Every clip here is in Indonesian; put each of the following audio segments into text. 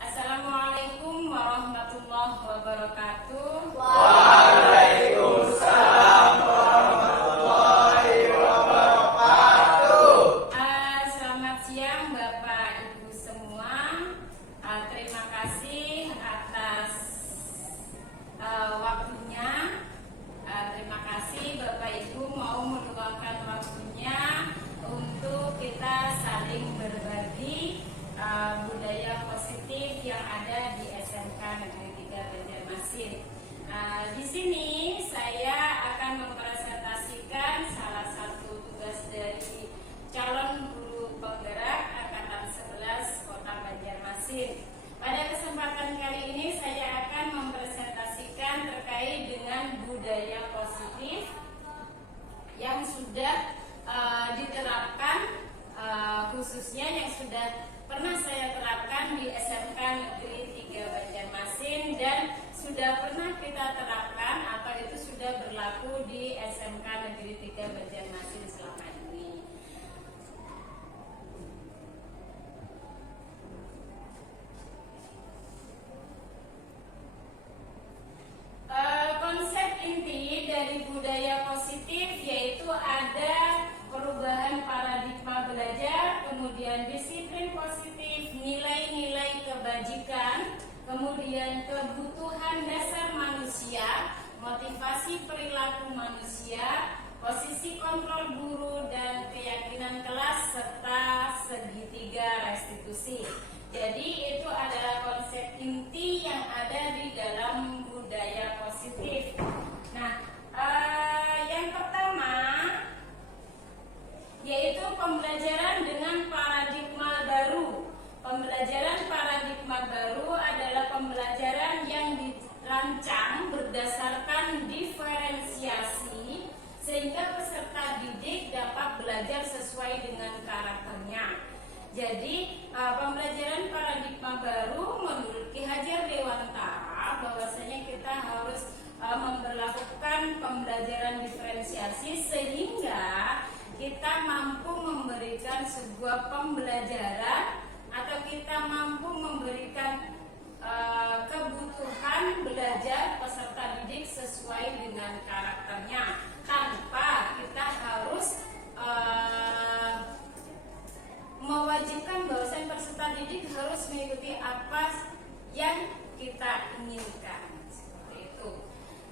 Assalamualaikum warahmatullahi wabarakatuh. Waalaikumsalam warahmatullahi wabarakatuh. Selamat siang Bapak Ibu semua. Terima kasih atas waktunya. Terima kasih Bapak Ibu mau meluangkan waktunya untuk kita saling berbagi budaya positif yang ada di SMK Negeri 3 Banjarmasin. Di sini saya akan mempresentasikan salah satu tugas dari calon guru penggerak angkatan 11 Kota Banjarmasin. Pada kesempatan kali ini saya akan mempresentasikan terkait dengan budaya positif yang sudah diterapkan, khususnya yang sudah pernah saya terapkan di SMK Negeri 3 Banjarmasin dan sudah pernah kita terapkan atau itu sudah berlaku di SMK Negeri 3 Banjarmasin selama ini. Konsep inti dari budaya positif yaitu ada perubahan paradigma belajar, kemudian disiplin positif, nilai-nilai kebajikan, kemudian kebutuhan dasar manusia, motivasi perilaku manusia, posisi kontrol guru, dan keyakinan kelas, serta segitiga restitusi. Jadi itu adalah konsep inti yang ada di dalam budaya positif. Nah, yang pertama yaitu pembelajaran dengan paradigma baru. Pembelajaran paradigma baru adalah pembelajaran yang dirancang berdasarkan diferensiasi sehingga peserta didik dapat belajar sesuai dengan karakternya. Jadi pembelajaran paradigma baru menurut Ki Hajar Dewantara bahwasanya kita harus memberlakukan pembelajaran diferensiasi sehingga kita mampu memberikan sebuah pembelajaran atau kita mampu memberikan kebutuhan belajar peserta didik sesuai dengan karakternya tanpa kita harus mewajibkan bahwasanya peserta didik harus mengikuti apa yang kita inginkan. Seperti itu.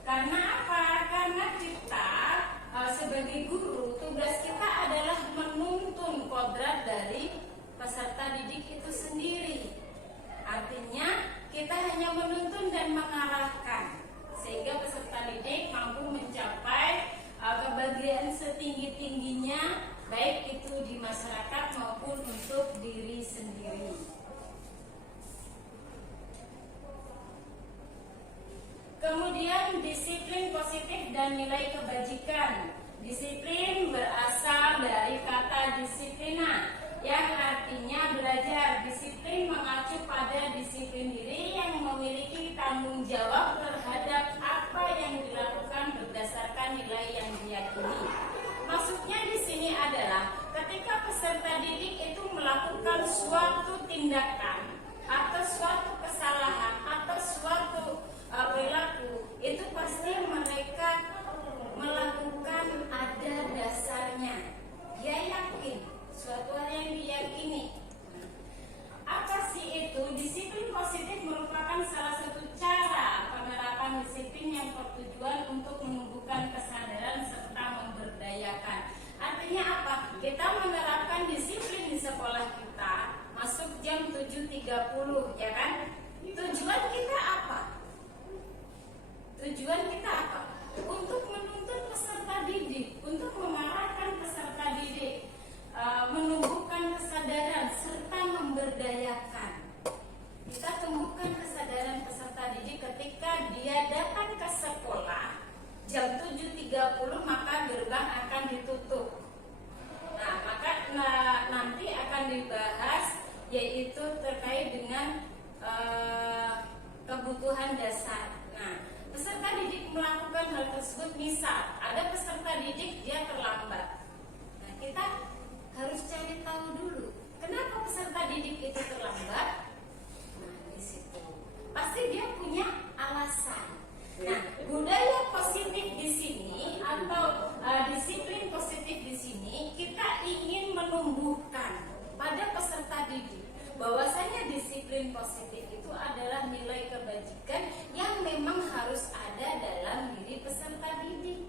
Karena apa? Karena kita sebagai guru, tugas kita adalah menuntun kodrat dari peserta didik itu sendiri. Artinya kita hanya menuntun dan mengarahkan sehingga peserta didik mampu mencapai kebahagiaan setinggi-tingginya, baik itu di masyarakat maupun untuk diri sendiri. Kemudian disiplin positif dan nilai kebajikan. Disiplin berasal dari kata disiplina yang artinya belajar. Disiplin mengacu pada disiplin diri yang memiliki tanggung jawab terhadap apa yang dilakukan berdasarkan nilai yang diyakini. Maksudnya di sini adalah ketika peserta didik itu melakukan suatu tindakan atau suatu kesalahan atau suatu perilaku, itu pasti mereka melakukan ada dasarnya. Dia yakin suatu hal yang diyakini. Apa sih itu? Disiplin positif merupakan salah satu cara penerapan disiplin yang bertujuan untuk menumbuhkan kesadaran serta memberdayakan. Artinya apa? Kita menerapkan disiplin di sekolah kita, masuk jam 7.30, ya kan? Tujuan kita apa? Tujuan kita apa? Untuk menuntun peserta didik, untuk mengarahkan peserta didik, menumbuhkan kesadaran serta memberdayakan. Kita tumbuhkan kesadaran peserta didik ketika dia datang ke sekolah jam 7.30 maka gerbang akan ditutup. Nanti akan dibahas yaitu terkait dengan kebutuhan dasar. Nah, peserta didik melakukan hal tersebut, misal ada peserta didik dia terlambat. Nah, kita harus cari tahu dulu kenapa peserta didik itu terlambat. Nah, di situ pasti dia punya alasan. Nah, budaya positif di sini atau disiplin positif di sini kita ingin menumbuhkan pada peserta didik bahwasanya disiplin positif itu adalah nilai kebajikan yang memang harus ada dalam diri peserta didik.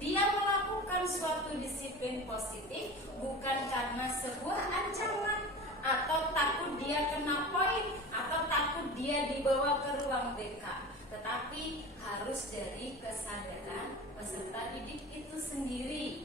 Dia melakukan suatu disiplin positif bukan karena sebuah ancaman atau takut dia kena poin atau takut dia dibawa ke ruang BK, tetapi harus dari kesadaran peserta didik itu sendiri.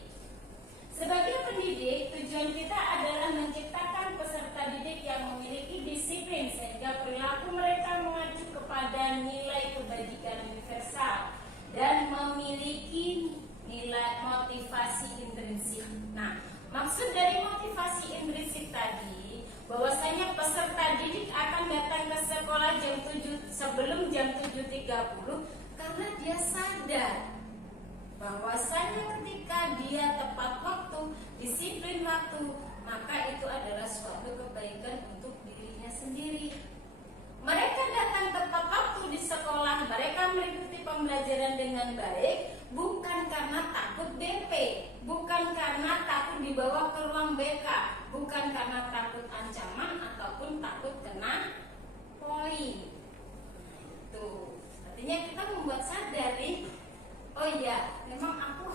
Sebagai pendidik, tujuan kita adalah menciptakan peserta didik yang memiliki disiplin sehingga perilaku mereka mengacu kepada nilai kebajikan universal dan memiliki nilai motivasi intrinsik. Nah, maksud dari motivasi intrinsik tadi bahwasanya peserta didik akan datang ke sekolah sebelum jam 7.30 karena dia sadar bahwasanya ketika dia tepat waktu, disiplin waktu, maka itu adalah suatu kebaikan untuk dirinya sendiri. Mereka datang tepat waktu di sekolah, mereka mengikuti pembelajaran dengan baik, bukan karena takut BP, bukan karena takut dibawa ke ruang BK, bukan karena takut ancaman ataupun takut kena poin. Itu artinya kita membuat sadar nih, oh iya, memang aku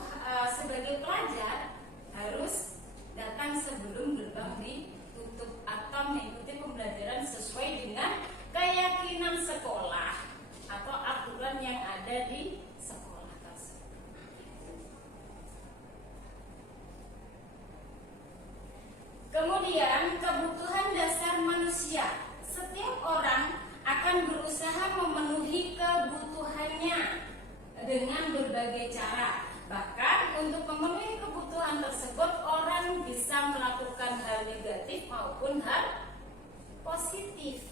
sebagai pelajar harus datang sebelum gerbang ditutup atau mengikuti pembelajaran sesuai dengan keyakinan sekolah atau aturan yang ada di sekolah tersebut. Kemudian kebutuhan dasar manusia. Setiap orang akan berusaha memenuhi kebutuhannya dengan berbagai cara. Bahkan untuk memenuhi kebutuhan tersebut orang bisa melakukan hal negatif maupun hal positif.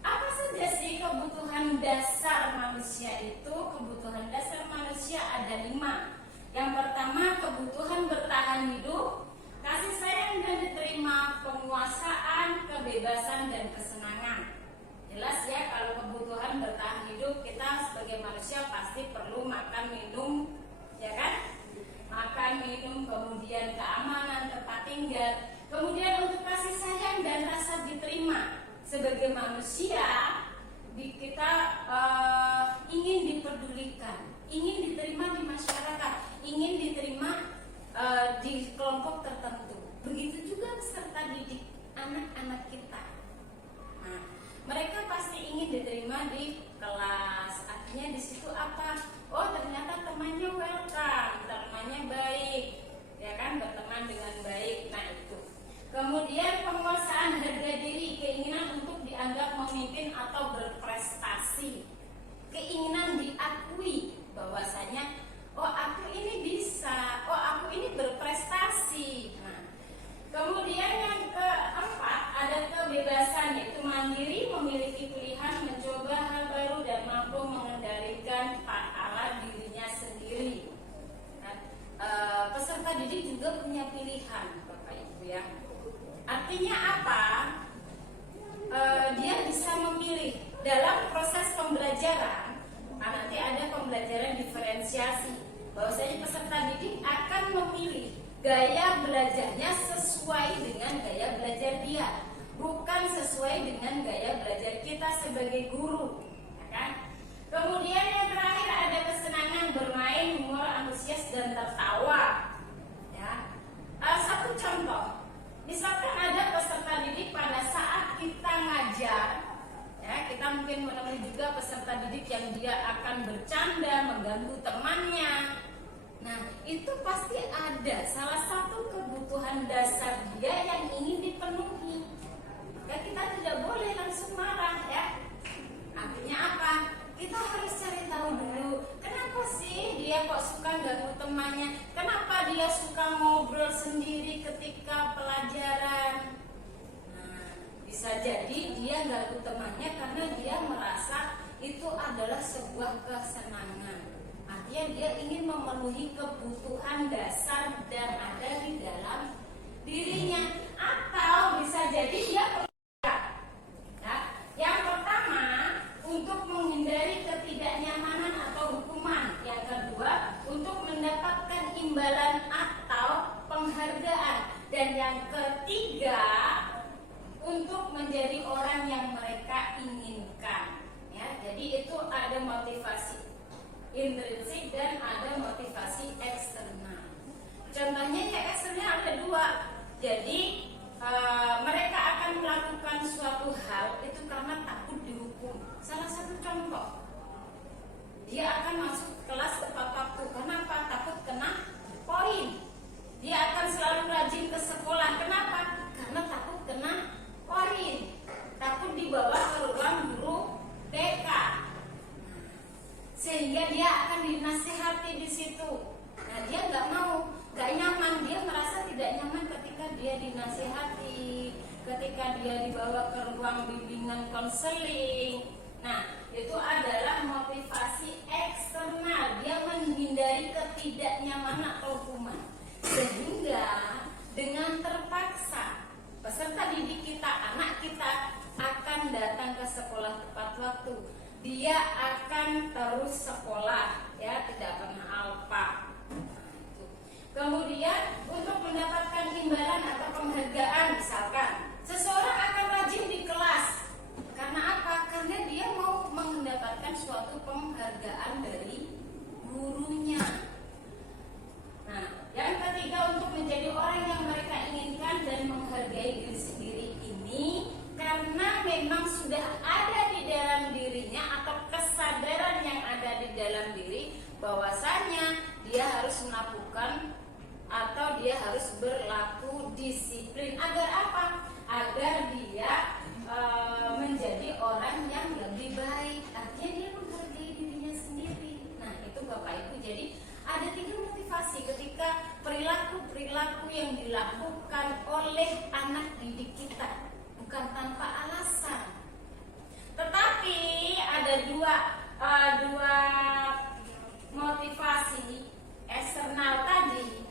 Apa saja sih kebutuhan dasar manusia itu? Kebutuhan dasar manusia ada 5. Yang pertama, kebutuhan bertahan hidup, kasih sayang dan diterima, penguasaan, kebebasan dan kesenangan. Jelas ya, kalau kebutuhan bertahan hidup, kita sebagai manusia pasti perlu makan minum, ya kan? Makan minum, kemudian keamanan, tempat tinggal. Kemudian untuk kasih sayang dan rasa diterima. Sebagai manusia, kita ingin dipedulikan, ingin diterima di masyarakat, ingin diterima di kelompok tertentu. Begitu juga peserta didik anak-anak kita. Nah, mereka pasti ingin diterima di kelas. Artinya di situ apa? Oh, ternyata temannya welcome, temannya baik, ya kan, berteman dengan baik. Nah, itu. Kemudian penguasaan harga diri, keinginan untuk dianggap memimpin atau berprestasi, keinginan diakui bahwasanya oh aku ini bisa, oh aku ini berprestasi. Nah, kemudian yang keempat ada kebebasan, yaitu mandiri, memiliki pilihan, mencoba hal baru dan mampu mengendalikan alat dirinya sendiri. Nah, peserta didik juga punya pilihan, Bapak Ibu ya. Artinya apa? Dia bisa memilih dalam proses pembelajaran. Nanti ada pembelajaran diferensiasi, bahwasanya peserta didik akan memilih gaya belajarnya sesuai dengan gaya belajar dia, bukan sesuai dengan gaya belajar kita sebagai guru, ya kan? Kemudian yang terakhir ada kesenangan, bermain, humor, antusias dan tertawa. Ya, satu contoh. Misalkan ada peserta didik pada saat kita ngajar, ya, kita mungkin menemui juga peserta didik yang dia akan bercanda, mengganggu temannya. Nah, itu pasti ada salah satu kebutuhan dasar dia yang ingin dipenuhi. Ya, kita tidak boleh langsung marah ya. temannya. Kenapa dia suka ngobrol sendiri ketika pelajaran? Nah, bisa jadi dia ganggu temannya karena dia merasa itu adalah sebuah kesenangan. Artinya dia ingin memenuhi kebutuhan dasar dan ada di dalam dirinya. Atau bisa jadi dia yang pertama, untuk menghindari ketidaknyamanan atau hukuman. Yang kedua, untuk mendapatkan imbalan atau penghargaan. Dan yang ketiga, untuk menjadi orang yang mereka inginkan. Ya, jadi itu ada motivasi intrinsik dan ada motivasi eksternal. Contohnya yang eksternal ada dua. Jadi mereka akan melakukan suatu hal itu karena takut dihukum. Salah satu contoh, dia akan masuk kelas tepat waktu. Kenapa? Takut kena poin. Dia akan selalu rajin ke sekolah. Kenapa? Karena takut kena poin. Takut dibawa ke ruang guru BK. Sehingga dia akan dinasihati di situ. Nah, dia nggak mau, nggak nyaman. Dia merasa tidak nyaman ketika dia dinasihati, ketika dia dibawa ke ruang bimbingan konseling. Nah, itu adalah motivasi eksternal. Dia menghindari ketidaknyamanan atau hukuman. Sehingga dengan terpaksa peserta didik kita, anak kita akan datang ke sekolah tepat waktu. Dia akan terus sekolah, ya, tidak pernah alpa. Kemudian untuk mendapatkan imbalan atau penghargaan, misalkan seseorang akan rajin di kelas. Karena apa? Karena dia mau mendapatkan suatu penghargaan dari gurunya. Nah, yang ketiga, untuk menjadi orang yang mereka inginkan dan menghargai diri sendiri ini karena memang sudah ada di dalam dirinya atau kesadaran yang ada di dalam diri bahwasanya dia harus melakukan atau dia harus berlaku disiplin. Agar apa? Agar dia menjadi orang yang lebih baik. Artinya dia menghargai dirinya sendiri. Nah, itu Bapak Ibu. Jadi ada 3 motivasi ketika perilaku-perilaku yang dilakukan oleh anak didik kita, bukan tanpa alasan. Tetapi ada dua motivasi eksternal tadi.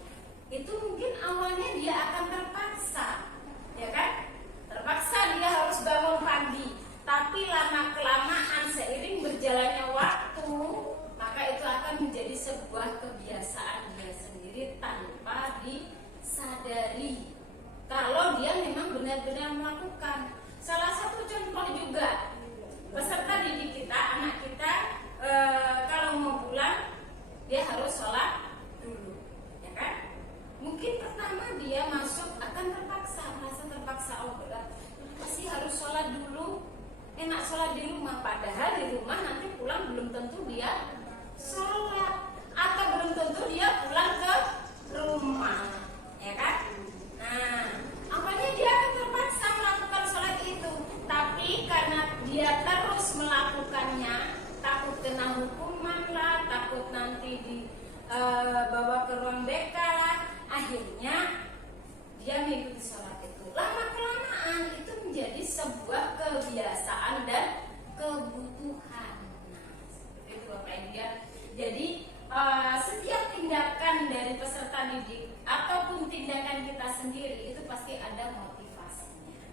Itu mungkin awalnya dia akan terpaksa, ya kan? Terpaksa dia harus bangun pagi. Tapi lama-kelamaan seiring berjalannya waktu, maka itu akan menjadi sebuah kebiasaan dia sendiri tanpa disadari. Kalau dia memang benar-benar melakukan. Salah satu contoh juga, peserta didik kita, anak kita, kalau mau pulang dia harus sholat dulu, ya kan? Mungkin pertama dia masuk akan terpaksa, merasa terpaksa, oh berat, pasti harus sholat dulu. Enak sholat di rumah, padahal di rumah nanti pulang belum tentu dia sholat, atau belum tentu dia pulang ke rumah, ya kan? Nah, apanya dia akan terpaksa melakukan sholat itu, tapi karena dia terus melakukannya, takut kena hukuman lah, takut nanti dibawa ke ruang BK lah, akhirnya dia mengikuti sholat itu. Lama-kelamaan itu menjadi sebuah kebiasaan dan kebutuhan. Nah, seperti itu Bapak Ibu ya. Jadi setiap tindakan dari peserta didik ataupun tindakan kita sendiri itu pasti ada motivasinya.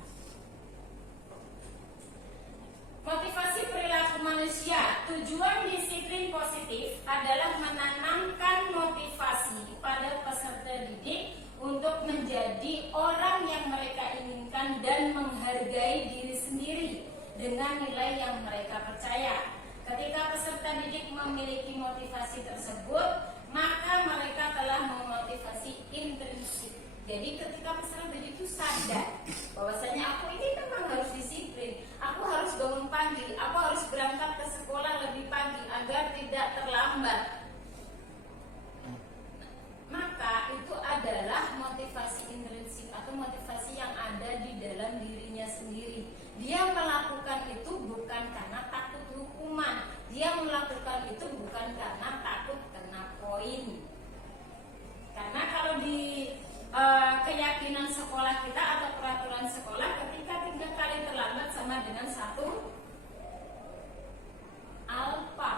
Motivasi perilaku manusia. Tujuan disiplin positif adalah menanamkan motivasi pada peserta didik untuk menjadi orang yang mereka inginkan dan menghargai diri sendiri dengan nilai yang mereka percaya. Ketika peserta didik memiliki motivasi tersebut, maka mereka telah memotivasi intrinsik. Jadi ketika peserta didik itu sadar bahwasanya aku ini memang harus disiplin, aku harus bangun pagi, aku harus berangkat ke sekolah lebih pagi agar tidak terlambat. Maka itu adalah motivasi intrinsik atau motivasi yang ada di dalam dirinya sendiri. Dia melakukan itu bukan karena takut hukuman, dia melakukan itu bukan karena takut kena poin. sekolah kita atau peraturan sekolah ketika 3 kali terlambat sama dengan 1 alfa.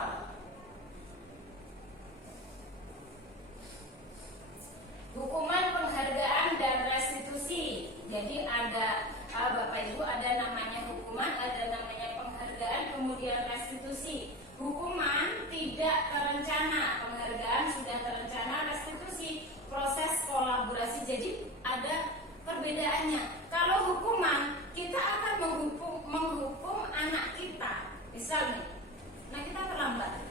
Hukuman, penghargaan, dan restitusi. Jadi ada Bapak Ibu, ada namanya hukuman, ada namanya penghargaan, kemudian restitusi. Hukuman tidak terencana, penghargaan sudah terencana, restitusi proses kolaborasi. Jadi ada perbedaannya. Kalau hukuman, kita akan menghukum anak kita. Misalnya, nah kita terlambat,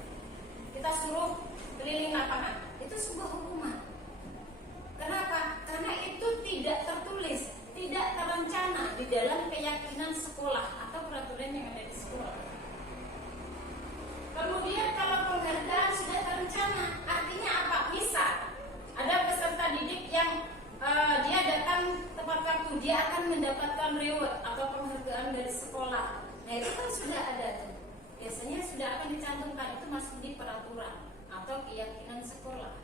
kita suruh keliling lapangan, itu sebuah hukuman. Kenapa? Karena itu tidak tertulis, tidak terencana di dalam keyakinan sekolah atau peraturan yang ada di sekolah. Kemudian kalau penghargaan sudah terencana, artinya apa? Misal ada peserta didik yang dia datang tepat waktu, dia akan mendapatkan reward atau penghargaan dari sekolah. Nah itu kan sudah ada tuh. Biasanya sudah akan dicantumkan, itu masuk di peraturan atau keyakinan sekolah.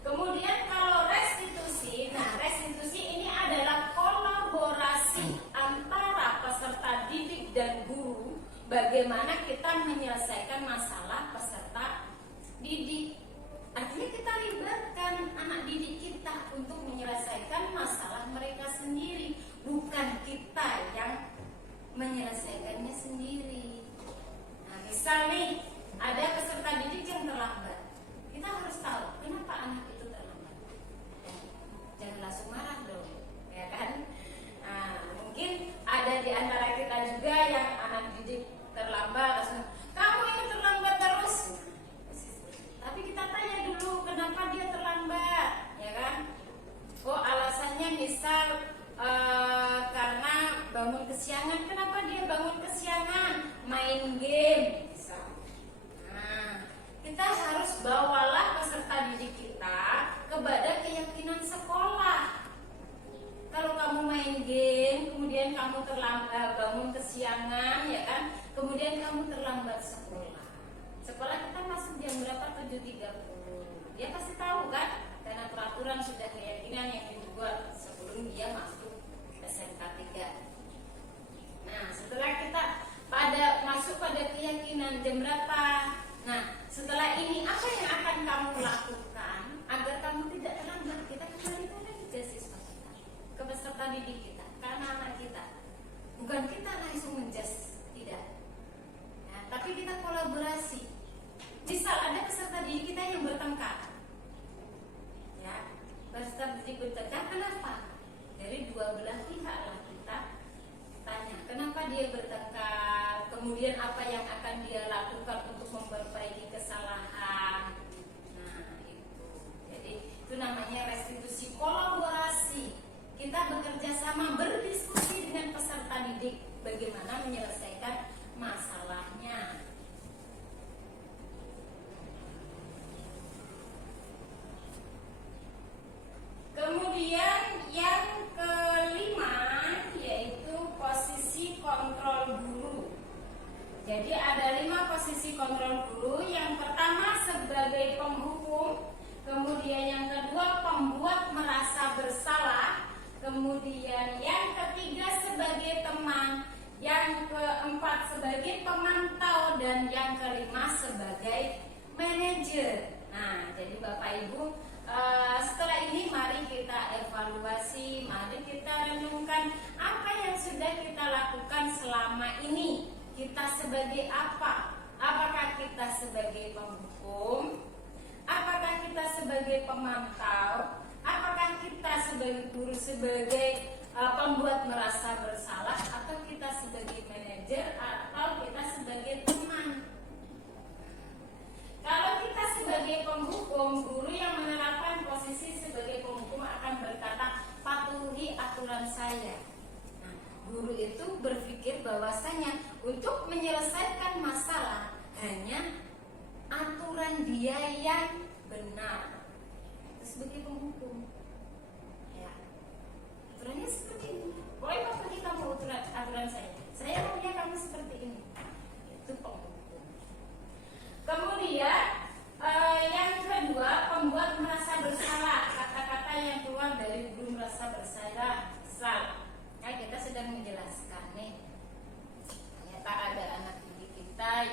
Kemudian kalau restitusi, nah restitusi ini adalah kolaborasi antara peserta didik dan guru. Bagaimana kita menyelesaikan masalah peserta didik. Artinya kita libatkan anak didik kita untuk menyelesaikan masalah mereka sendiri, bukan kita yang menyelesaikannya sendiri. Nah, misal nih ada peserta didik yang terlambat, kita harus tahu kenapa anak itu terlambat. Jangan langsung marah dong, ya kan? Nah, mungkin ada di antara kita juga yang anak didik terlambat, langsung kamu ini terlambat terus. Tapi kita tanya dulu kenapa dia terlambat, ya kan? Oh alasannya misal karena bangun kesiangan. Kenapa dia bangun kesiangan? Main game misal. Nah, kita harus bawalah peserta didik kita kepada keyakinan sekolah. Kalau kamu main game, kemudian kamu terlambat, bangun kesiangan, ya kan? Kemudian kamu terlambat sekolah. Sekolah kita masuk jam berapa? 7.30. Dia pasti tahu kan? Karena peraturan sudah keyakinan yang dibuat sebelum dia masuk SMK 3. Nah, setelah kita masuk pada keyakinan jam berapa? Nah, setelah ini apa yang akan kamu lakukan agar kamu tidak terlambat? Kita kembalikan lagi ke siswa kita, ke peserta didik kita, ke anak-anak kita. Bukan kita langsung menjas, tidak. Nah, tapi kita kolaborasi. Misal ada peserta didik kita yang bertengkar, ya, peserta didik bertengkar, kenapa? Dari dua belah pihak lah kita tanya, kenapa dia bertengkar, kemudian apa yang akan dia lakukan untuk memperbaiki kesalahan. Nah itu, jadi itu namanya restitusi, kolaborasi. Kita bekerja sama, berdiskusi dengan peserta didik bagaimana menyelesaikan masalahnya. Kemudian yang kelima yaitu posisi kontrol guru. Jadi ada 5 posisi kontrol guru. Yang pertama sebagai penghukum, kemudian yang kedua pembuat merasa bersalah, kemudian yang ketiga sebagai teman, yang keempat sebagai pemantau, dan yang kelima sebagai manajer. Nah, jadi Bapak Ibu, setelah ini mari kita evaluasi, mari kita renungkan apa yang sudah kita lakukan selama ini. Kita sebagai apa? Apakah kita sebagai penghukum? Apakah kita sebagai pemantau? Apakah kita sebagai guru, sebagai pembuat merasa bersalah? Atau kita sebagai manajer? Atau kita sebagai teman? Kalau kita sebagai penghukum, guru yang menerapkan posisi sebagai penghukum akan berkata, patuhi aturan saya. Nah, guru itu berpikir bahwasanya untuk menyelesaikan masalah hanya aturan dia yang benar. Itu sebagai penghukum. Ya, aturannya seperti ini. Boleh patuhi kamu aturan saya. Saya maunya kamu seperti ini. Itu penghukum. Kemudian yang kedua, pembuat merasa bersalah. Kata-kata yang keluar dari guru merasa bersalah.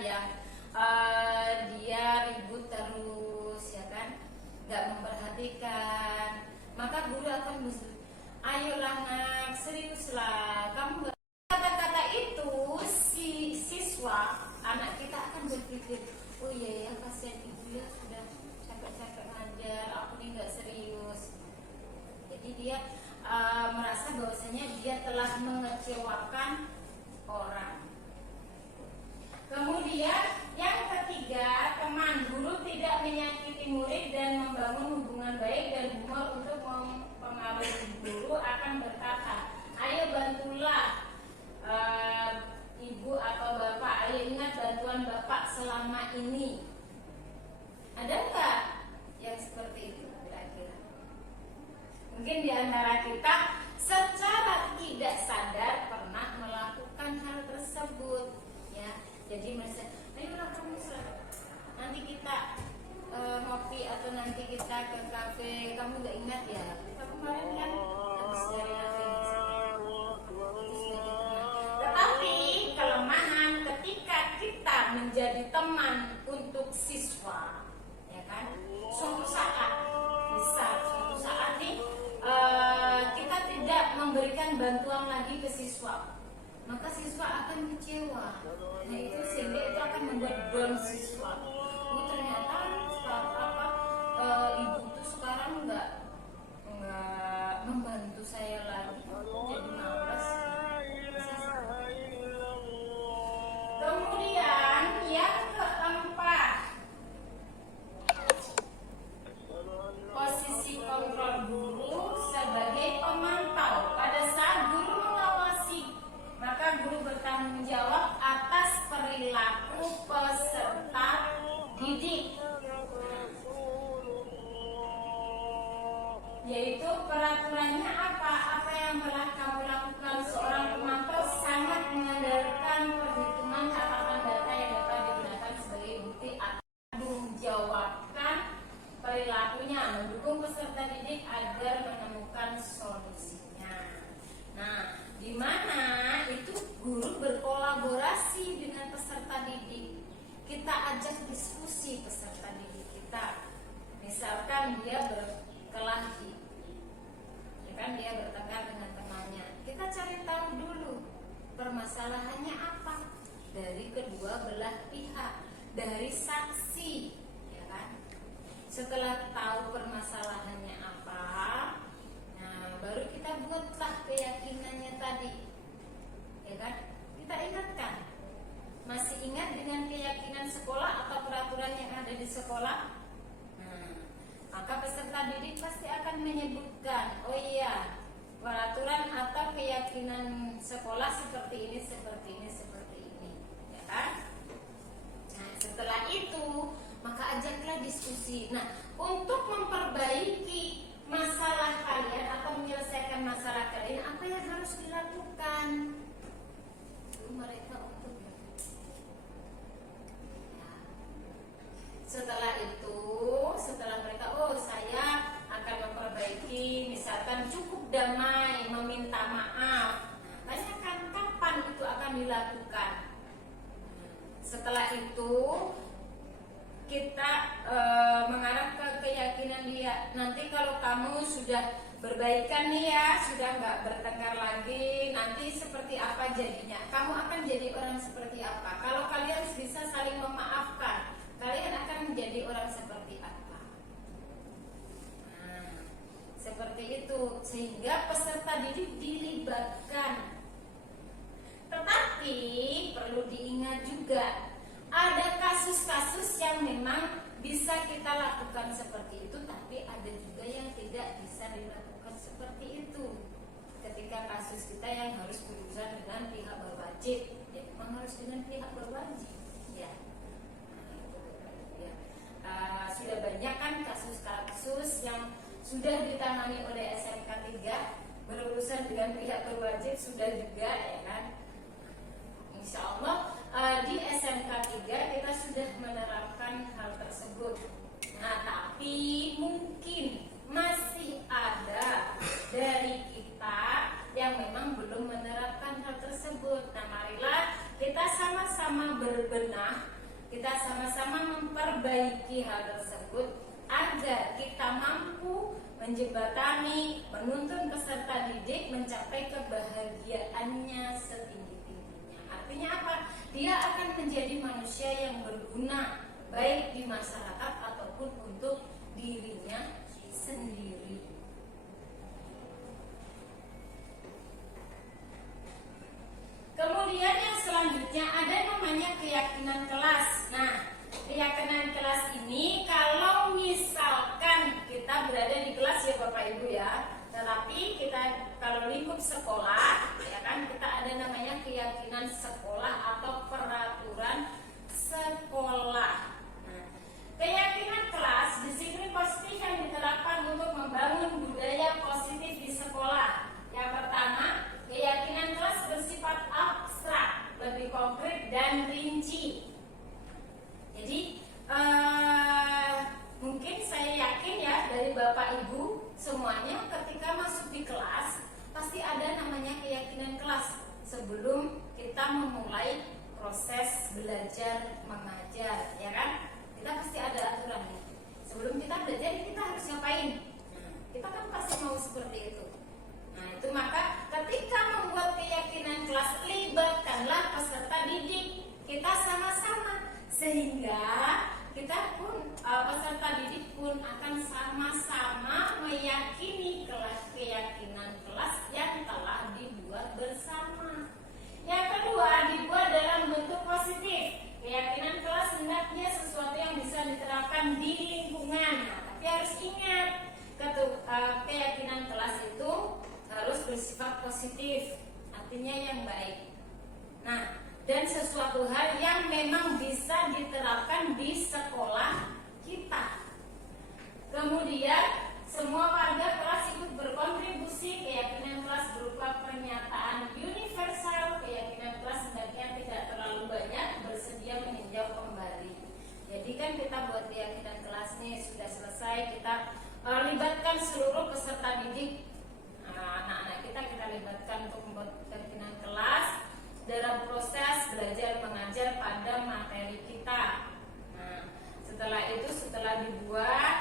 yang dia ribut terus, ya kan, nggak memperhatikan, maka guru akan bersuruh, ayolah nak, seriuslah, kamu kata-kata itu si siswa anak kita akan berpikir, oh iya ya, kasihan ibu ya, sudah capek-capek ngajar, aku nih nggak serius. Jadi dia merasa bahwasanya dia telah mengecewakan orang. Kemudian yang ketiga, teman. Guru tidak menyakiti murid dan membangun hubungan baik dan humor untuk mempengaruhi. Guru akan berkata, ayo bantulah ibu atau bapak, ayo ingat bantuan bapak selama ini. Ada nggak yang seperti itu kira-kira? Mungkin di antara kita secara tidak sadar pernah melakukan hal tersebut, ya. Jadi merasa, ayolah kamu nanti kita ngopi atau nanti kita ke kafe, kamu gak ingat ya? Kita kemarin kan habis dari kafe. Tetapi kelemahan ketika kita menjadi teman untuk siswa, ya kan? Suatu saat nih kita tidak memberikan bantuan lagi ke siswa, maka siswa akan kecewa. Nah itu sehingga itu akan membuat down siswa. Oh ternyata ibu tuh sekarang nggak membantu saya lagi, jadi malas. Kemudian yang keempat, posisi kontrol guru sebagai pemantau. Pada saat guru mengawasi, maka guru bertanggung jawab atas perilaku peserta didik, yaitu peraturannya apa yang telah kamu lakukan. Seorang pemantau sangat mengandalkan perhitungan catatan data yang dapat digunakan sebagai bukti atas menjawabkan perilakunya, mendukung peserta didik agar menemukan solusinya. Nah, di mana itu guru berkolaborasi dengan peserta didik. Kita ajak diskusi peserta didik kita. Misalkan dia berkelahi, ya kan, dia bertengkar dengan temannya. Kita cari tahu dulu permasalahannya apa dari kedua belah pihak, dari saksi, ya kan. Setelah tahu permasalahannya apa, nah baru kita buatlah keyakinannya tadi, ya kan. Kita ingatkan, masih ingat dengan keyakinan sekolah atau peraturan yang ada di sekolah? Nah, maka peserta didik pasti akan menyebutkan, oh iya, peraturan atau keyakinan sekolah seperti ini, seperti ini, seperti ini, ya kan? Nah, setelah itu maka ajaklah diskusi. Nah, untuk memperbaiki masalah kalian atau menyelesaikan masalah kalian, apa yang harus dilakukan? Mereka untuk setelah itu, setelah mereka, oh saya akan memperbaiki, misalkan cukup damai, meminta maaf. Nah, tanyakan kapan itu akan dilakukan. Setelah itu kita mengarah ke keyakinan dia. Nanti kalau kamu sudah berbaikan nih ya, sudah nggak bertengkar lagi, nanti seperti apa jadinya? Kamu akan jadi orang seperti apa? Kalau kalian bisa saling memaafkan, kalian akan menjadi orang seperti apa? Nah, seperti itu, sehingga peserta didik dilibatkan. Tetapi perlu diingat juga, ada kasus-kasus yang memang bisa kita lakukan seperti itu, tapi ada juga yang tidak bisa dilakukan seperti itu. Ketika kasus kita yang harus berurusan dengan pihak berwajib, ya memang harus dengan pihak berwajib, ya. Sudah banyak kan kasus-kasus yang sudah ditangani oleh SMK 3 berurusan dengan pihak berwajib, sudah juga, ya kan. Insya Allah di SMK 3 kita sudah menerapkan hal tersebut. Nah, tapi mungkin masih ada dari kita yang memang belum menerapkan hal tersebut. Nah, marilah kita sama sama-sama berbenah, kita sama-sama memperbaiki hal tersebut agar kita mampu menjembatani, menuntun peserta didik mencapai kebahagiaannya setinggi-tingginya. Artinya apa? Dia akan menjadi manusia yang berguna baik di masyarakat ataupun untuk dirinya sendiri. Kemudian yang selanjutnya ada namanya keyakinan kelas. Nah, keyakinan kelas ini kalau misalkan kita berada di kelas ya Bapak Ibu ya, tetapi kita kalau lingkup sekolah ya kan, kita ada namanya keyakinan sekolah atau peraturan sekolah. Nah, keyakinan kelas disiplin positif yang diterapkan untuk membangun budaya positif di sekolah. Yang pertama, keyakinan kelas bersifat abstrak, lebih konkret dan rinci. Jadi mungkin saya yakin ya dari Bapak Ibu semuanya ketika masuk di kelas pasti ada namanya keyakinan kelas sebelum kita memulai proses belajar mengajar, ya kan? Kita pasti ada aturannya. Sebelum kita belajar kita harus ngapain? Kita kan pasti mau seperti itu. Nah itu maka ketika membuat keyakinan kelas, libatkanlah peserta didik kita sama-sama, sehingga kita pun peserta didik pun akan sama-sama meyakini keyakinan kelas yang telah dibuat bersama. Yang kedua, dibuat dalam bentuk positif. Keyakinan kelas hendaknya sesuatu yang bisa diterapkan di lingkungan. Nah, tapi harus ingat, keyakinan kelas itu harus bersifat positif, artinya yang baik. Nah, dan sesuatu hal yang memang bisa diterapkan di sekolah kita. Kemudian semua warga kelas ikut berkontribusi. Keyakinan kelas berupa pernyataan universal. Keyakinan kelas hendaknya tidak terlalu banyak, bersedia meninjau kembali. Jadi kan kita buat keyakinan kelas nih sudah selesai, kita libatkan seluruh peserta didik. Anak-anak kita libatkan untuk membuat keyakinan kelas dalam proses belajar mengajar pada materi kita. Nah, setelah dibuat,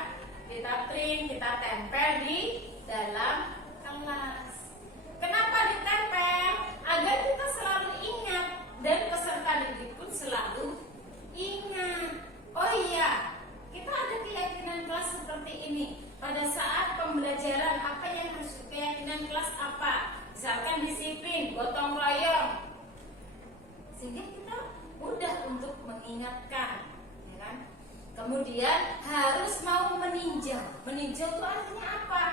kita print, kita tempel di dalam kelas. Kenapa ditempel? Agar kita selalu ingat dan peserta didik pun selalu ingat. Oh iya, kita ada keyakinan kelas seperti ini. Pada saat pembelajaran apa yang harus keyakinan kelas apa? Misalkan disiplin, gotong royong, sehingga kita mudah untuk mengingatkan, ya kan? Kemudian harus mau meninjau. Meninjau itu artinya apa?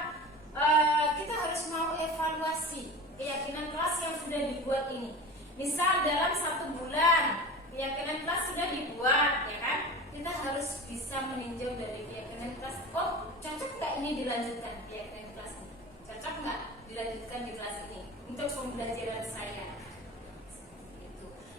Kita harus mau evaluasi keyakinan kelas yang sudah dibuat ini. Misal dalam 1 bulan keyakinan kelas sudah dibuat, ya kan? Kita harus bisa meninjau dari keyakinan kelas. Oh, cocok nggak ini dilanjutkan keyakinan kelas ini? Cocok nggak dilanjutkan di kelas ini untuk pembelajaran saya?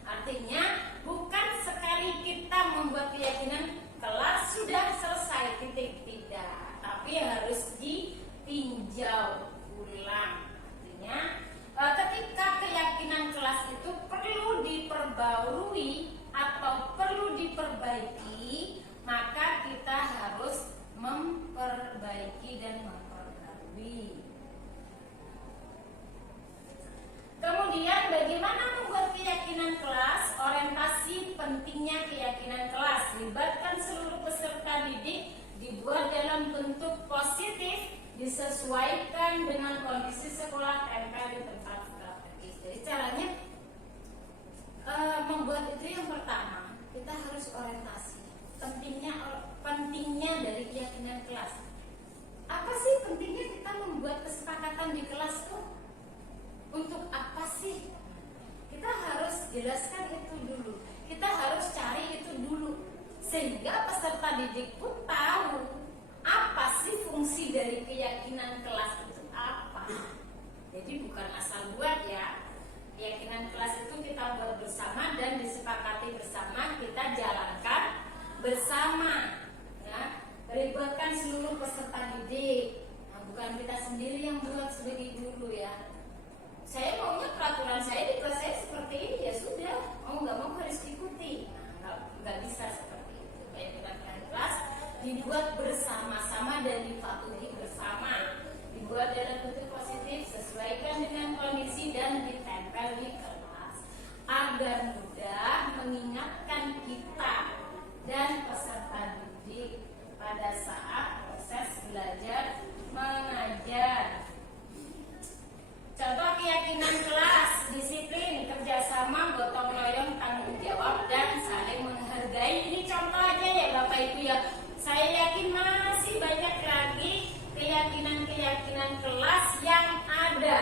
Artinya bukan sekali kita membuat keyakinan kelas sudah selesai, titik, tidak, tapi harus ditinjau ulang. Artinya ketika keyakinan kelas itu perlu diperbarui atau perlu diperbaiki, maka kita harus memperbaiki dan memperbarui. Kemudian bagaimana membuat keyakinan kelas? Orientasi pentingnya keyakinan kelas. Libatkan seluruh peserta didik, dibuat dalam bentuk positif, disesuaikan dengan kondisi sekolah, tempel di tempat strategis. Jadi caranya membuat itu yang pertama, kita harus orientasi. Pentingnya dari keyakinan kelas. Apa sih pentingnya kita membuat kesepakatan di kelas tuh? Untuk apa sih? Kita harus jelaskan itu dulu. Kita harus cari itu dulu, sehingga peserta didik pun tahu apa sih fungsi dari keyakinan kelas itu apa. Jadi bukan asal buat ya. Keyakinan kelas itu kita buat bersama dan disepakati bersama, kita jalankan bersama, ya. Libatkan seluruh peserta didik. Nah, bukan kita sendiri yang buat sebagai guru ya. saya maunya peraturan saya di kelas saya seperti ini, ya sudah, mau nggak mau harus diikuti. Nah, nggak bisa seperti itu. Kayak peraturan kelas dibuat bersama-sama dan dipatuhi bersama, dibuat dalam bentuk positif, sesuaikan dengan kondisi dan ditempel di kelas agar mudah mengingatkan kita dan peserta didik pada saat proses belajar mengajar. Contoh keyakinan kelas, disiplin, kerjasama, gotong royong, tanggung jawab, dan saling menghargai. Ini contoh aja ya Bapak Ibu ya. Saya yakin masih banyak lagi keyakinan-keyakinan kelas yang ada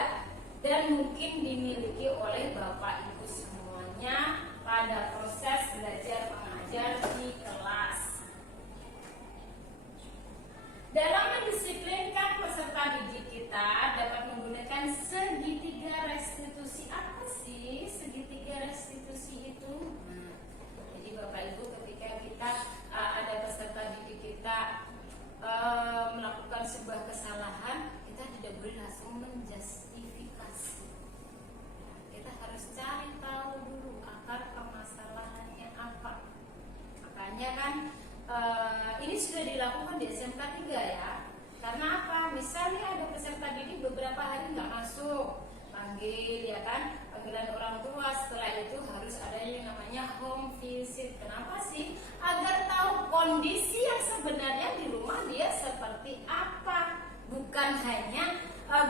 dan mungkin dimiliki oleh Bapak Ibu semuanya pada proses belajar mengajar di kelas. Dalam mendisiplinkan peserta didik kita dapat menggunakan segitiga restitusi. Apa sih segitiga restitusi itu? Jadi Bapak Ibu, ketika kita ada peserta didik kita melakukan sebuah kesalahan, kita tidak boleh langsung menjustifikasi. Kita harus cari tahu dulu akar permasalahannya apa. Makanya kan ini sudah dilakukan di SMK 3 ya. Karena apa? Misalnya ada peserta didik beberapa hari nggak masuk, panggil ya kan, panggilan orang tua. Setelah itu harus ada yang namanya home visit. Kenapa sih? Agar tahu kondisi yang sebenarnya di rumah dia seperti apa. Bukan hanya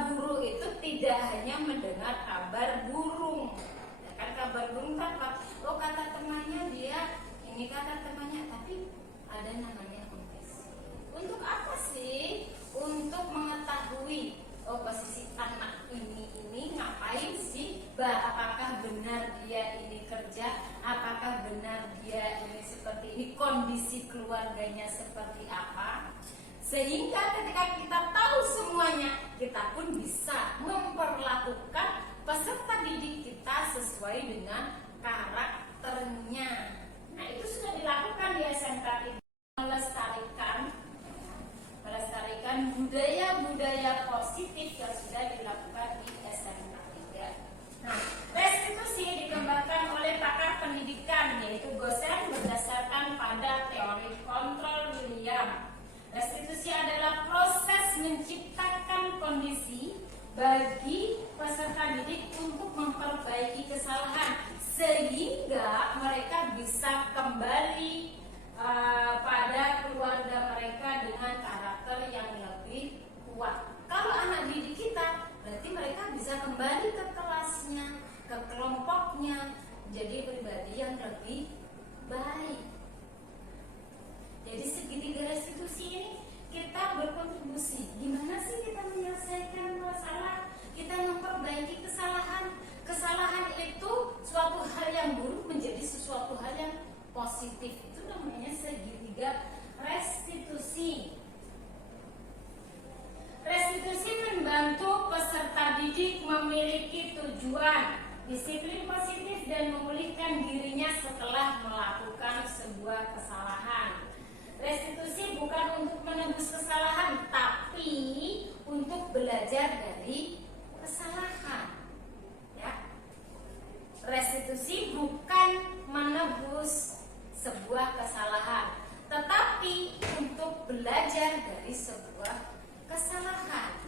guru itu tidak hanya mendengar kabar burung. Ya kan, kabar burung kan, oh kata temannya dia, ini kata temannya, tapi ada namanya home visit. Untuk apa sih? Untuk mengetahui posisi anak ini ngapain sih? Apakah benar dia ini kerja? Apakah benar dia ini seperti ini? Kondisi keluarganya seperti apa? Sehingga ketika kita tahu semuanya, kita pun bisa memperlakukan peserta didik kita sesuai dengan karakternya. Nah, itu sudah dilakukan di SMK 3. Melestarikan budaya-budaya positif yang sudah dilakukan di SMK 3. Nah, restitusi dikembangkan oleh pakar pendidikan, yaitu Gosen, berdasarkan pada teori kontrol William. Restitusi adalah proses menciptakan kondisi bagi peserta didik untuk memperbaiki kesalahan sehingga mereka bisa kembali pada keluarga mereka dengan karakter yang lebih kuat. Kalau anak didik kita, berarti mereka bisa kembali ke kelasnya, ke kelompoknya, jadi pribadi yang lebih baik. Jadi segitiga restitusi ini kita berkontribusi. Gimana sih kita menyelesaikan masalah? Kita memperbaiki kesalahan. Kesalahan itu suatu hal yang buruk menjadi sesuatu hal yang positif. Itu namanya segitiga restitusi. Restitusi membantu peserta didik memiliki tujuan, disiplin positif, dan memulihkan dirinya setelah melakukan sebuah kesalahan. Restitusi bukan untuk menebus kesalahan, tapi untuk belajar dari kesalahan. Ya. Restitusi bukan menebus sebuah kesalahan, tetapi untuk belajar dari sebuah kesalahan.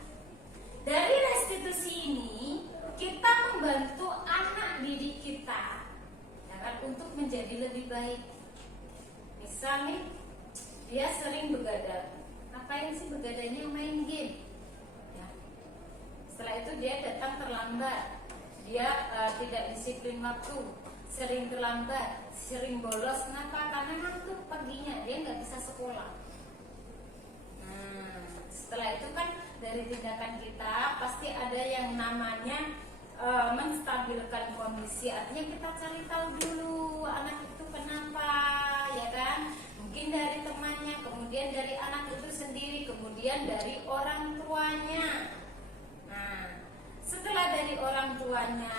Dari restitusi ini kita membantu anak didik kita, ya kan, untuk menjadi lebih baik. Misal nih, dia sering begadang. Ngapain sih begadangnya? Main game. Ya. Setelah itu dia datang terlambat. Dia tidak disiplin waktu, sering terlambat, sering bolos. Kenapa? Karena ngantuk paginya, dia nggak bisa sekolah. Nah, setelah itu kan dari tindakan kita pasti ada yang namanya menstabilkan kondisi. Artinya kita cari tahu dulu anak itu kenapa, ya kan? Mungkin dari temannya, kemudian dari anak itu sendiri, kemudian dari orang tuanya. Nah, setelah dari orang tuanya,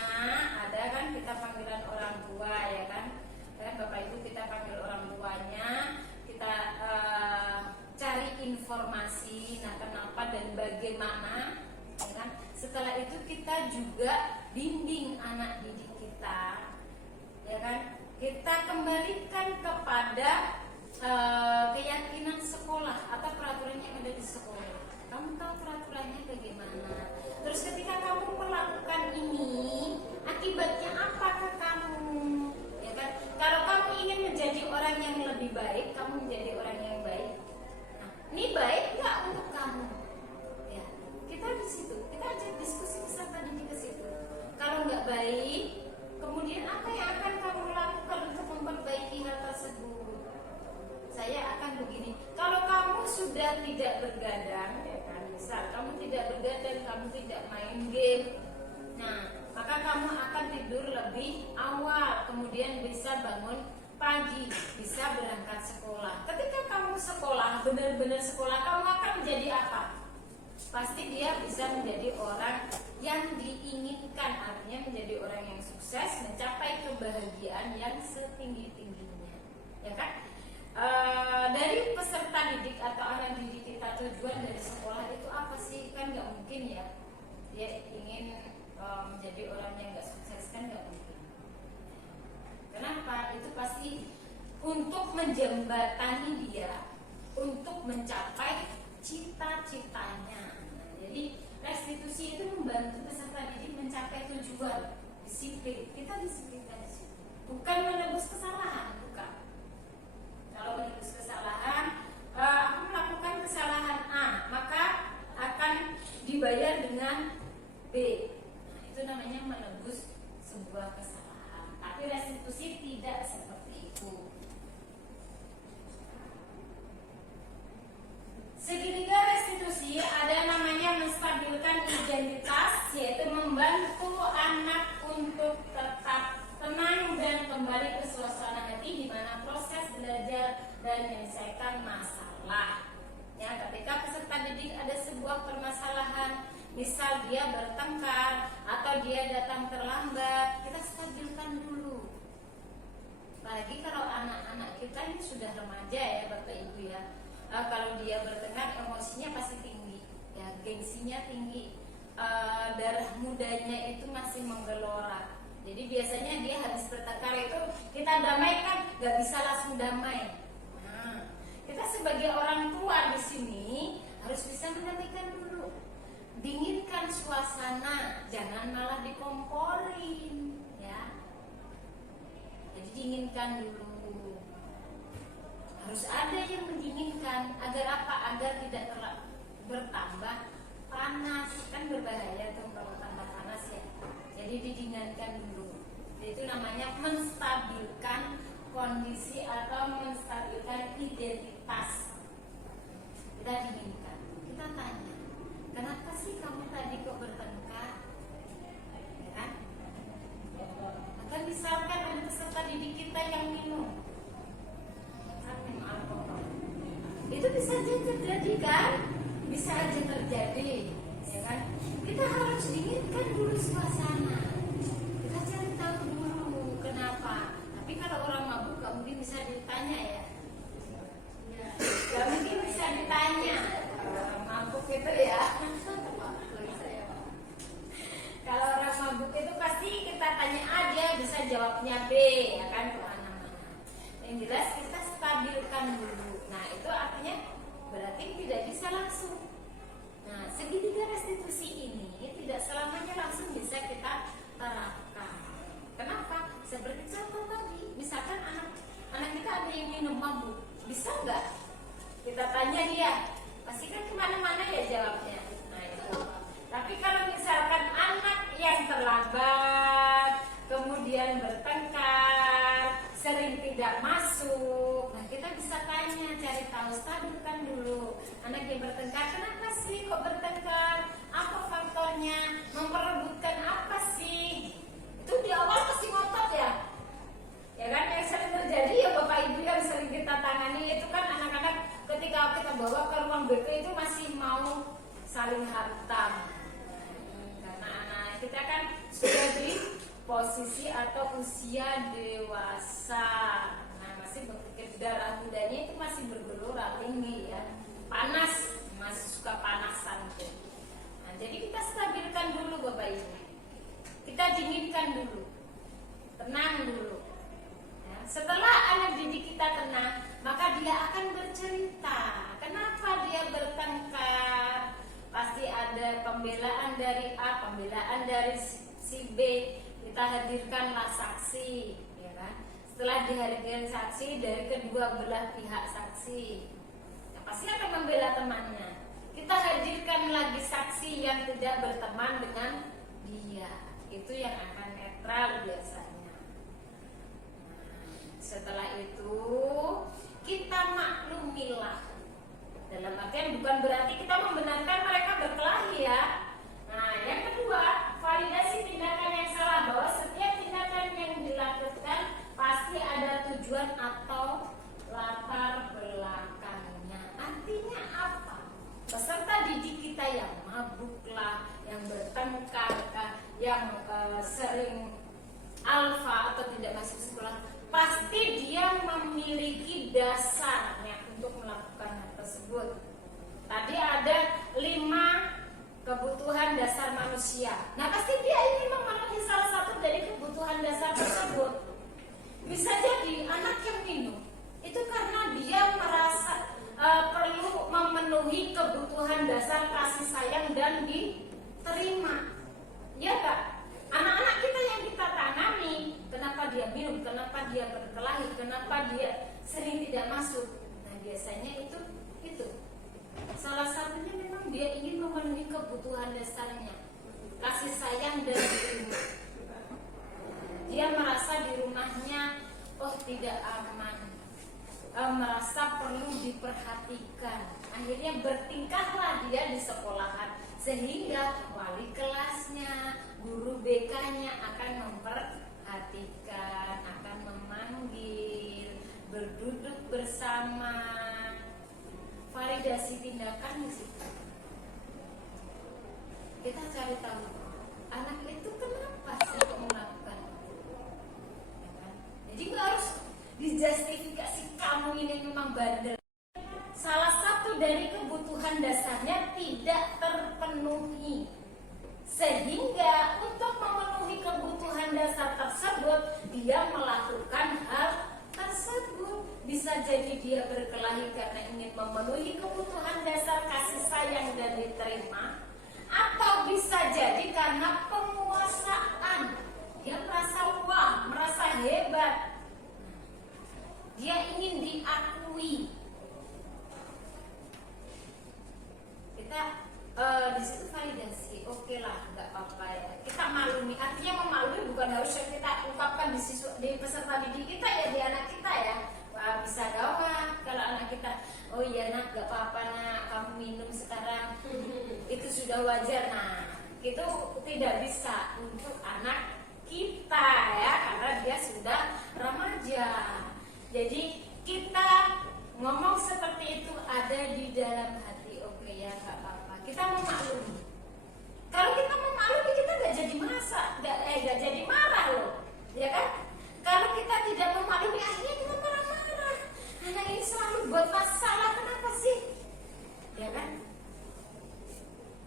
ada kan kita panggilan orang tua, ya kan? Bapak Ibu, kita panggil orang tuanya, kita cari informasi, nah kenapa dan bagaimana, ya kan? Setelah itu kita juga bimbing anak didik kita, ya kan? Kita kembalikan kepada keyakinan sekolah atau peraturan yang ada di sekolah. Kamu tahu peraturannya bagaimana? Terus ketika kamu melakukan ini, akibatnya apa ke kamu? Ya kan? Kalau kamu ingin menjadi orang yang lebih baik, kamu menjadi orang yang baik. Nah, ini baik nggak untuk kamu? Ya, kita di situ, kita ajak diskusi peserta didik ke situ. Kalau nggak baik, kemudian apa yang akan kamu lakukan untuk memperbaiki hal tersebut? Saya akan begini. Kalau kamu sudah tidak bergadang, ya kan, misal kamu tidak bergadang, kamu tidak main game, nah maka kamu akan tidur lebih awal, kemudian bisa bangun pagi, bisa berangkat sekolah. Ketika kamu sekolah, benar-benar sekolah, kamu akan menjadi apa? Pasti dia bisa menjadi orang yang diinginkan, artinya menjadi orang yang sukses, mencapai kebahagiaan yang setinggi-tingginya, ya kan? Dari peserta didik atau anak didik kita, tujuan dari sekolah itu apa sih? Kan nggak mungkin ya dia ingin menjadi orang yang nggak sukses, kan nggak mungkin. Kenapa? Itu pasti untuk menjembatani dia untuk mencapai cita-citanya. Jadi restitusi itu membantu peserta didik mencapai tujuan, disiplin. Kita disiplinkan di situ, bukan menebus kesalahan, bukan. Kalau menebus kesalahan, aku melakukan kesalahan A, maka akan dibayar dengan B. Nah, itu namanya menebus sebuah kesalahan. Tapi restitusi tidak seperti itu. Segitiga restitusi ada namanya menstabilkan identitas, yaitu membantu anak untuk tetap tenang dan kembali ke suasana hati di mana proses belajar dan menyelesaikan masalah. Ya, ketika peserta didik ada sebuah permasalahan, misal dia bertengkar atau dia datang terlambat, kita stabilkan dulu. Apalagi kalau anak-anak kita ini sudah remaja ya Bapak Ibu ya. Kalau dia bertengkar, emosinya pasti tinggi, ya, gengsinya tinggi, darah mudanya itu masih menggelora. Jadi biasanya dia habis bertengkar itu kita damaikan, gak bisa langsung damai. Nah, kita sebagai orang tua di sini harus bisa mendamaikan dulu, dinginkan suasana, jangan malah dikomporin, ya. Jadi dinginkan dulu. Harus ada yang mendinginkan agar apa? Agar tidak bertambah panas, kan berbahaya tuh kalau tambah panas ya. Jadi didinginkan dulu. Itu namanya menstabilkan kondisi atau menstabilkan identitas. Kita dinginkan. Kita tanya, kenapa sih kamu tadi kok bertengkar? Ya kan? Maka misalkan ada peserta didik kita yang minum alkohol, itu bisa aja terjadi kan? Bisa aja terjadi, ya kan? Kita harus dinginkan dulu suasana. Kita cari tahu dulu kenapa. Tapi kalau orang mabuk gak mungkin bisa ditanya ya. Gak mungkin bisa ditanya. Orang mabuk itu ya. Kalau orang mabuk itu pasti kita tanya A, dia bisa jawabnya B, ya kan, kemana-mana. Yang jelas kita stabilkan dulu. Nah itu artinya berarti tidak bisa langsung. Nah, segitiga restitusi ini tidak selamanya langsung bisa kita terapkan. Kenapa? Seperti contoh tadi, misalkan anak kita ada yang minum mabuk, bisa nggak? Kita tanya dia, pasti kan kemana-mana ya jawabnya. Nah itu. Tapi kalau misalkan anak yang terlambat, kemudian bertengkar, sering tidak masuk, nah kita bisa tanya, cari tahu, stabilkan dulu. Anak yang bertengkar, kenapa sih kok bertengkar? Apa faktornya? Memperebutkan apa sih? Itu di awal pasti ngotot ya. Ya kan, yang sering terjadi ya Bapak Ibu yang sering kita tangani itu kan anak-anak ketika kita bawa ke ruang BK itu masih mau saling hantam. Karena anak kita kan sudah di posisi atau usia dewasa. Nah, masih berpikir darah mudanya itu masih bergelora tinggi ya. Panas, masih suka panasan tuh. Nah, jadi kita stabilkan dulu Bapak Ibu. kita dinginkan dulu, tenang dulu. Ya, setelah anak didik kita tenang, maka dia akan bercerita kenapa dia bertengkar. Pasti ada pembelaan dari A, pembelaan dari si B. Kita hadirkanlah saksi, ya kan? Setelah dihadirkan saksi dari kedua belah pihak saksi, ya, pasti akan membela temannya. Kita hadirkan lagi saksi yang tidak berteman dengan dia, itu yang akan netral biasanya. Setelah itu kita maklumilah. Dalam artian bukan berarti kita membenarkan mereka berkelahi ya. Nah, yang kedua, validasi tindakan yang salah, bahwa setiap tindakan yang dilakukan pasti ada tujuan atau latar belakangnya. Artinya apa? Peserta didik kita yang mabuklah, yang bertengkar, yang sering alfa atau tidak masuk sekolah, pasti dia memiliki dasarnya untuk melakukan hal tersebut. Tadi ada 5 kebutuhan dasar manusia. Nah, pasti dia ingin memenuhi salah satu dari kebutuhan dasar tersebut. Bisa jadi anak yang minum itu karena dia merasa perlu memenuhi kebutuhan dasar kasih sayang dan diterima. Ya Kak? Anak-anak kita yang kita tanami, kenapa dia minum, kenapa dia berkelahi, kenapa dia sering tidak masuk. Nah, biasanya itu salah satunya memang dia ingin memenuhi kebutuhan dasarnya, kasih sayang dan diterima. Dia merasa di rumahnya tidak aman, merasa perlu diperhatikan. Akhirnya bertingkahlah dia di sekolahan, sehingga wali kelasnya, guru BK-nya akan memperhatikan, akan memanggil, berduduk bersama. Validasi tindakan di situ. Kita cari tahu anak itu kenapa sih kok melakukan, ya kan? Jadi nggak harus dijustifikasi kamu ini memang bandel. Salah satu dari kebutuhan dasarnya tidak terpenuhi, sehingga untuk memenuhi kebutuhan dasar tersebut dia melakukan hal tersebut. Bisa jadi dia berkelahi karena ingin memenuhi kebutuhan dasar kasih sayang dan diterima, atau bisa jadi karena penguasaan. Dia merasa wah, merasa hebat, dia ingin diakui. Kita di situ validasi, oke lah, nggak apa-apa ya. Kita maklumi, artinya memaklumi bukan harus yang kita ungkapkan di peserta didik kita ya, di anak kita ya. Bisa gawat kalau anak kita, oh iya nak, nggak apa-apa nak, kamu minum sekarang, itu sudah wajar. Nah, itu tidak bisa untuk anak kita ya, karena dia sudah remaja. Jadi kita ngomong seperti itu ada di dalam hati, oke ya, nggak apa-apa. Kita memaklumi. Kalau kita memaklumi, kita nggak jadi nggak jadi marah loh, ya kan? Kalau kita tidak memaklumi, akhirnya kita marah-marah. Anak ini selalu buat masalah, kenapa sih? Ya kan?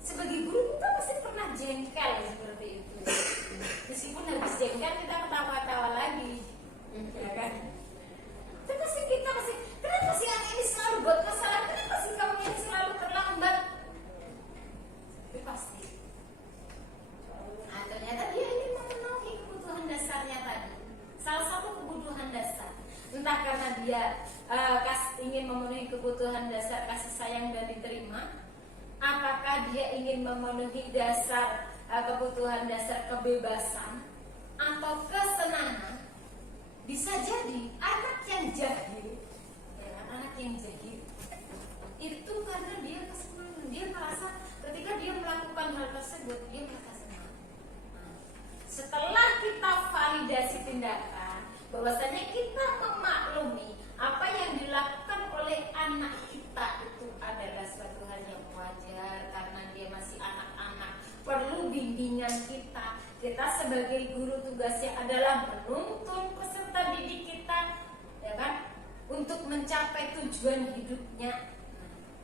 Sebagai guru kita pasti pernah jengkel seperti itu. Meskipun habis jengkel kita ketawa-tawa lagi, ya kan? Tapi kita pasti, kenapa sih anak ini selalu buat masalah? Kenapa sih kamu ini selalu terlambat? Itu pasti. Nah, ternyata dia ingin memenuhi kebutuhan dasarnya tadi. Salah satu kebutuhan dasar, entah karena dia ingin memenuhi kebutuhan dasar kasih sayang dan diterima, apakah dia ingin memenuhi dasar kebutuhan dasar kebebasan atau kesenangan. Bisa jadi anak yang jahil, ya, anak yang jahil itu karena dia kesenangan, dia merasa ketika dia melakukan hal tersebut dia merasa senang. Setelah kita validasi tindakan, bahwasanya kita memaklumi apa yang dilakukan oleh anak kita itu adalah suatu hal yang wajar karena dia masih anak-anak, perlu bimbingan kita. Kita sebagai guru tugasnya adalah menuntun peserta didik kita, ya kan, untuk mencapai tujuan hidupnya.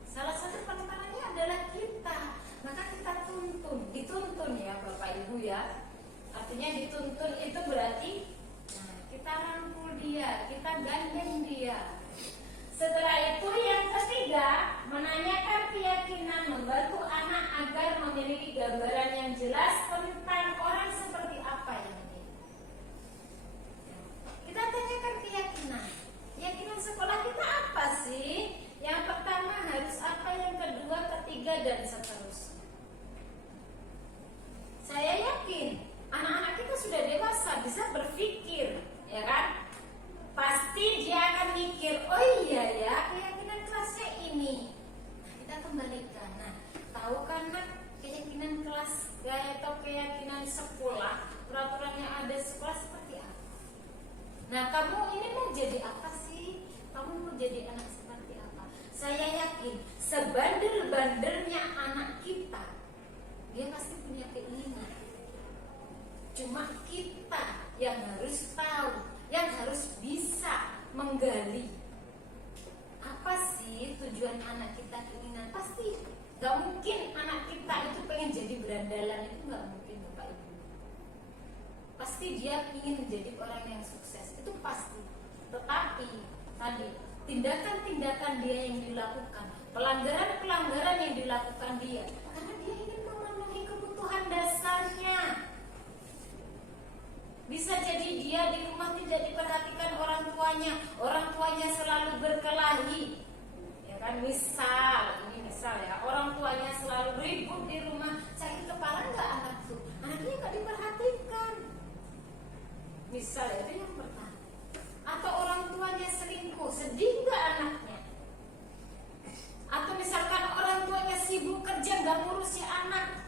Salah satu penentuannya adalah kita, maka kita dituntun ya Bapak Ibu ya. Artinya dituntun itu berarti kita rangkul dia, kita gandeng dia. Setelah itu yang ketiga, menanyakan keyakinan, membantu anak agar memiliki gambaran yang jelas tentang orang seperti apa yang dia. Kita tanyakan keyakinan. Keyakinan sekolah kita apa sih? Yang pertama harus apa, yang kedua, ketiga, dan seterusnya. Saya yakin anak-anak kita sudah dewasa, bisa berpikir, ya kan? Pasti dia akan mikir, oh iya ya, keyakinan kelasnya ini. Nah, kita kembalikan. Nah, tahu kan nak, keyakinan kelas atau keyakinan sekolah, peraturan yang ada sekolah seperti apa? Nah, kamu ini mau jadi apa sih? Kamu mau jadi anak seperti apa? Saya yakin sebandel-bandelnya anak kita, dia pasti punya keinginan. Cuma kita yang harus tahu, yang harus bisa menggali apa sih tujuan anak kita, keinginan. Pasti gak mungkin anak kita itu pengen jadi berandalan, itu gak mungkin Bapak Ibu. Pasti dia ingin menjadi orang yang sukses, itu pasti. Tetapi tadi tindakan-tindakan dia yang dilakukan, pelanggaran-pelanggaran yang dilakukan dia, karena dia ingin memenuhi kebutuhan dasarnya. Bisa jadi dia di rumah tidak diperhatikan orang tuanya selalu berkelahi, ya kan? Ini misal ya, orang tuanya selalu ribut di rumah, sakit kepala nggak anak tuh, anaknya nggak diperhatikan. Misal itu yang pertama. Atau orang tuanya selingkuh, sedih nggak anaknya? Atau misalkan orang tuanya sibuk kerja nggak ngurusi anak.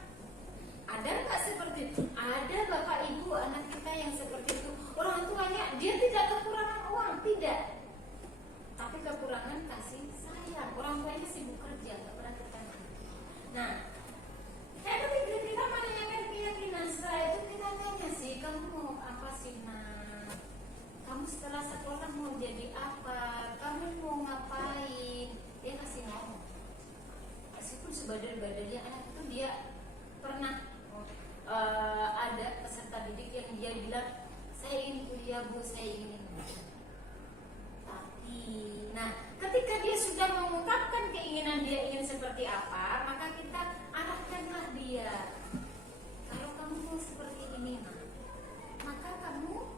Ada nggak seperti itu? Ada Bapak Ibu anak kita yang seperti itu. Orang tuanya dia tidak kekurangan uang, tidak, tapi kekurangan kasih sayang. Orang tuanya sibuk kerja, nggak perhatikan anak. Nah, ketika kita menanyakan keyakinan, setelah itu kita tanya sih, kamu mau apa sih nak? Kamu setelah sekolah mau jadi apa? Kamu mau ngapain? Dia kasih ngomong. Meskipun sebadar-badarnya anak itu, dia pernah ada peserta didik yang dia bilang, saya ingin kuliah Bu, saya ingin. Tapi, nah, ketika dia sudah mengungkapkan keinginan dia ingin seperti apa, maka kita arahkanlah dia. Kalau kamu mau seperti ini, maka kamu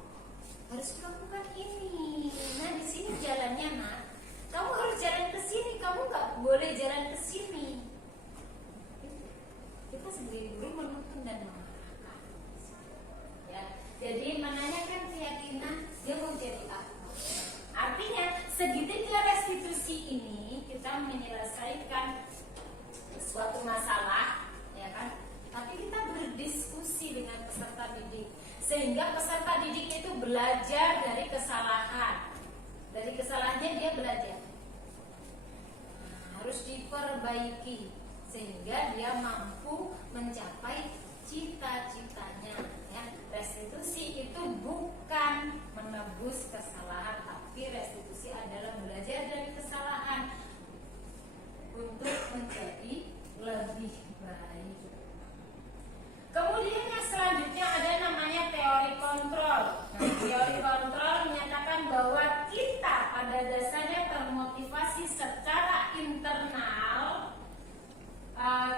harus melakukan ini. Nah, di sini jalannya, nak. Kamu harus jalan ke sini, kamu nggak boleh jalan ke sini. Kita sebagai guru menuntun dan mengarahkan. Ya, jadi menanyakan keyakinan dia mau jadi apa. Artinya segitiga restitusi ini kita menyelesaikan suatu masalah, ya kan? Tapi kita berdiskusi dengan peserta didik, sehingga peserta didik itu belajar dari kesalahan. Dari kesalahannya dia belajar. Harus diperbaiki sehingga dia mampu mencapai cita-citanya. Ya, restitusi itu bukan menebus kesalahan, tapi restitusi adalah belajar dari kesalahan untuk menjadi lebih baik. Kemudian yang selanjutnya ada namanya teori kontrol. Nah, teori kontrol menyatakan bahwa kita pada dasarnya termotivasi secara internal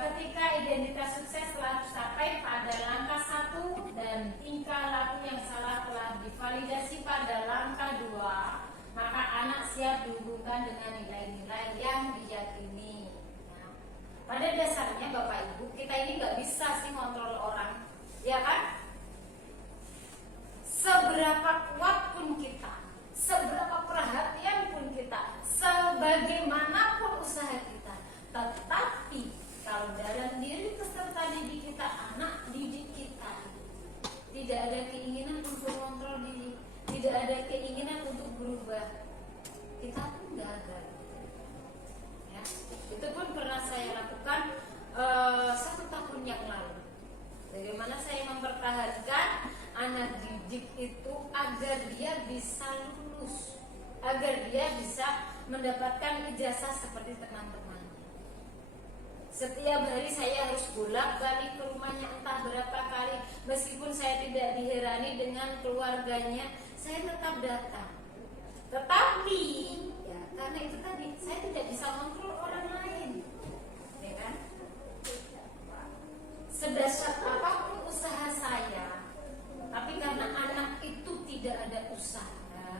ketika identitas sukses telah tercapai pada langkah 1 dan tingkah laku yang salah telah divalidasi pada langkah 2, maka anak siap dihubungkan dengan nilai-nilai yang diyakini. Nah, pada dasarnya Bapak Ibu, kita ini nggak bisa sih kontrol orang, ya kan? Seberapa kuat pun kita, seberapa perhatian pun kita, sebagaimanapun usaha kita, tetapi kalau dalam diri peserta didik kita, anak didik kita, tidak ada keinginan untuk kontrol diri, tidak ada keinginan untuk berubah, kita pun gagal. Ya, itu pun pernah saya lakukan 1 tahun yang lalu. Bagaimana saya mempertahankan anak didik itu agar dia bisa lulus, agar dia bisa mendapatkan ijazah seperti teman-teman. Setiap hari saya harus bolak-balik ke rumahnya entah berapa kali. Meskipun saya tidak diherani dengan keluarganya, saya tetap datang. Tetapi ya, karena itu tadi saya tidak bisa kontrol orang lain, ya kan? Sedasar apapun usaha saya, tapi karena anak itu tidak ada usaha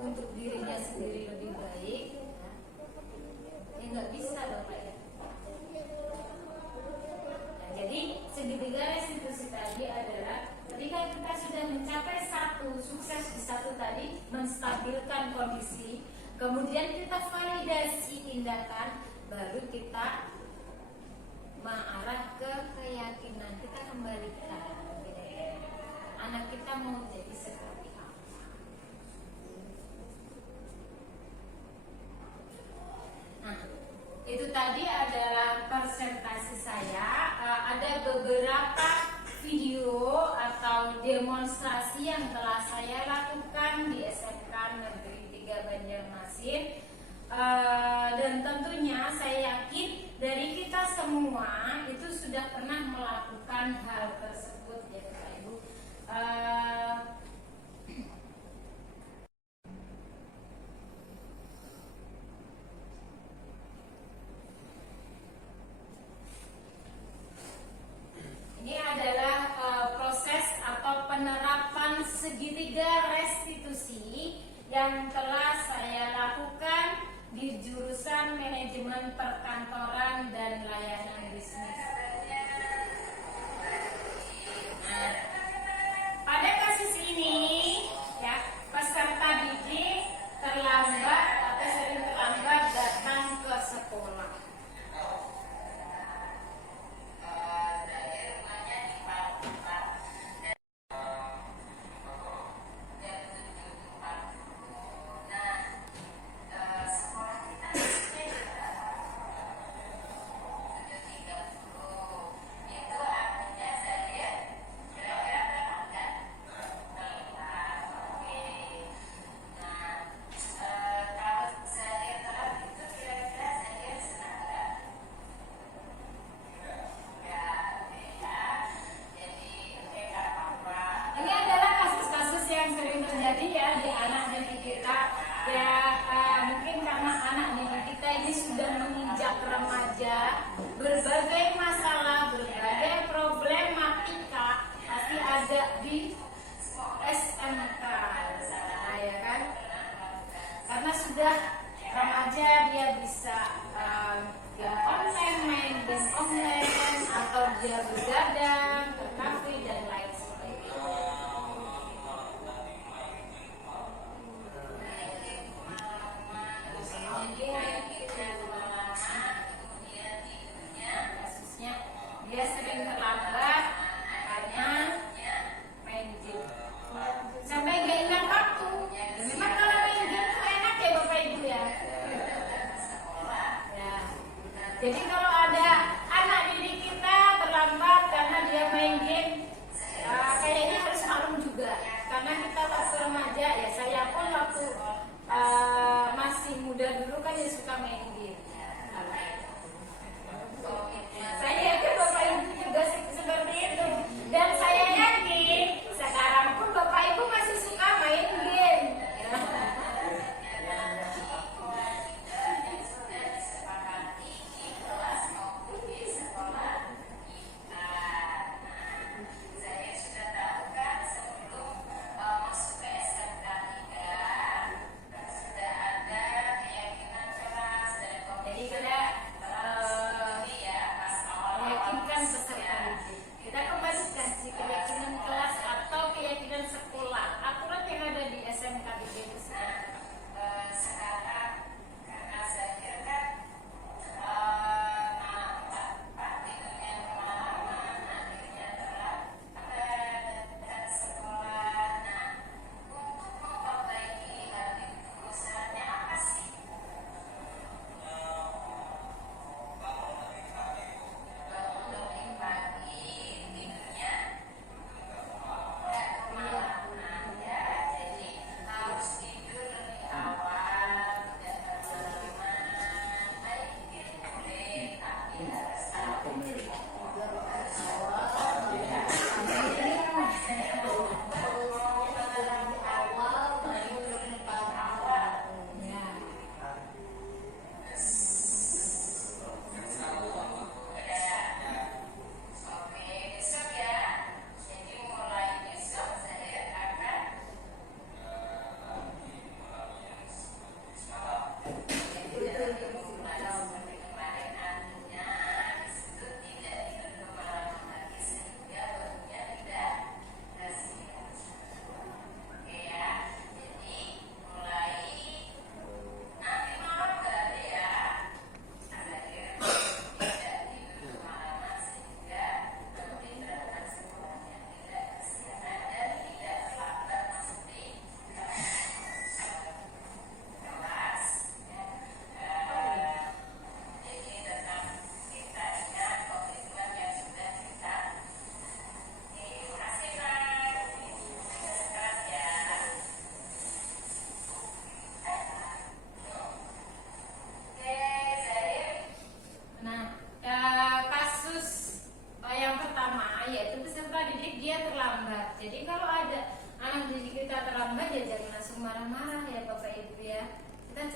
untuk dirinya sendiri lebih baik, ya nggak bisa Bapak ya. Nah, jadi segitiga restitusi tadi adalah ketika kita sudah mencapai satu, sukses di satu tadi, menstabilkan kondisi, kemudian kita validasi tindakan, baru kita mengarah ke keyakinan, kita kembalikan anak kita mau jadi seperti apa. Nah, itu tadi adalah presentasi saya. Ada beberapa video atau demonstrasi yang telah saya lakukan di SMK Negeri 3 Banjarmasin. Dan tentunya saya yakin dari kita semua itu sudah pernah melakukan hal tersebut ya Bapak Ibu. Ini adalah proses atau penerapan segitiga restitusi yang telah saya lakukan di jurusan manajemen perkantoran dan layanan bisnis. Nah, pada kasus ini ya, peserta didik terlambat atau sering terlambat datang ke sekolah. Berbagai masalah, berbagai problematika pasti ada di SMK, nah, ya kan? Karena sudah remaja dia bisa game online, main game online, atau dia begadang, ke kafe dan lain sebagainya. Dia sering terlambat karena main game sampai gak ingat waktu. Memang kalau main game itu enak ya Bapak Ibu ya. Ya. Jadi kalau ada anak didik kita terlambat karena dia main game, kayaknya harus maklum juga. Karena kita waktu remaja ya, saya pun waktu masih muda dulu kan ya suka main game. Saya yakin Bapak Ibu juga seperti itu. Dan saya yakin sekarang pun Bapak Ibu masih suka main game. Jadi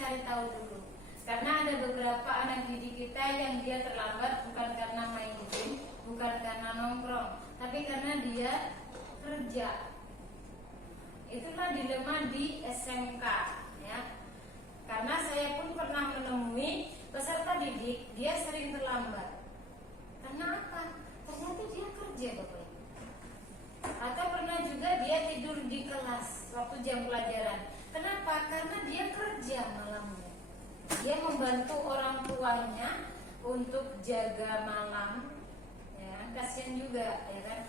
cari tahu dulu. Karena ada beberapa anak didik kita yang dia terlambat bukan karena main game, bukan karena nongkrong, tapi karena dia kerja. Itulah dilema di SMK, ya. Karena saya pun pernah menemui peserta didik, dia sering terlambat. Karena apa? Ternyata dia kerja, Bapak Ibu. Atau pernah juga dia tidur di kelas waktu jam pelajaran. Kenapa? Karena dia kerja malamnya. Dia membantu orang tuanya untuk jaga malam, ya. Kasihan juga, ya kan?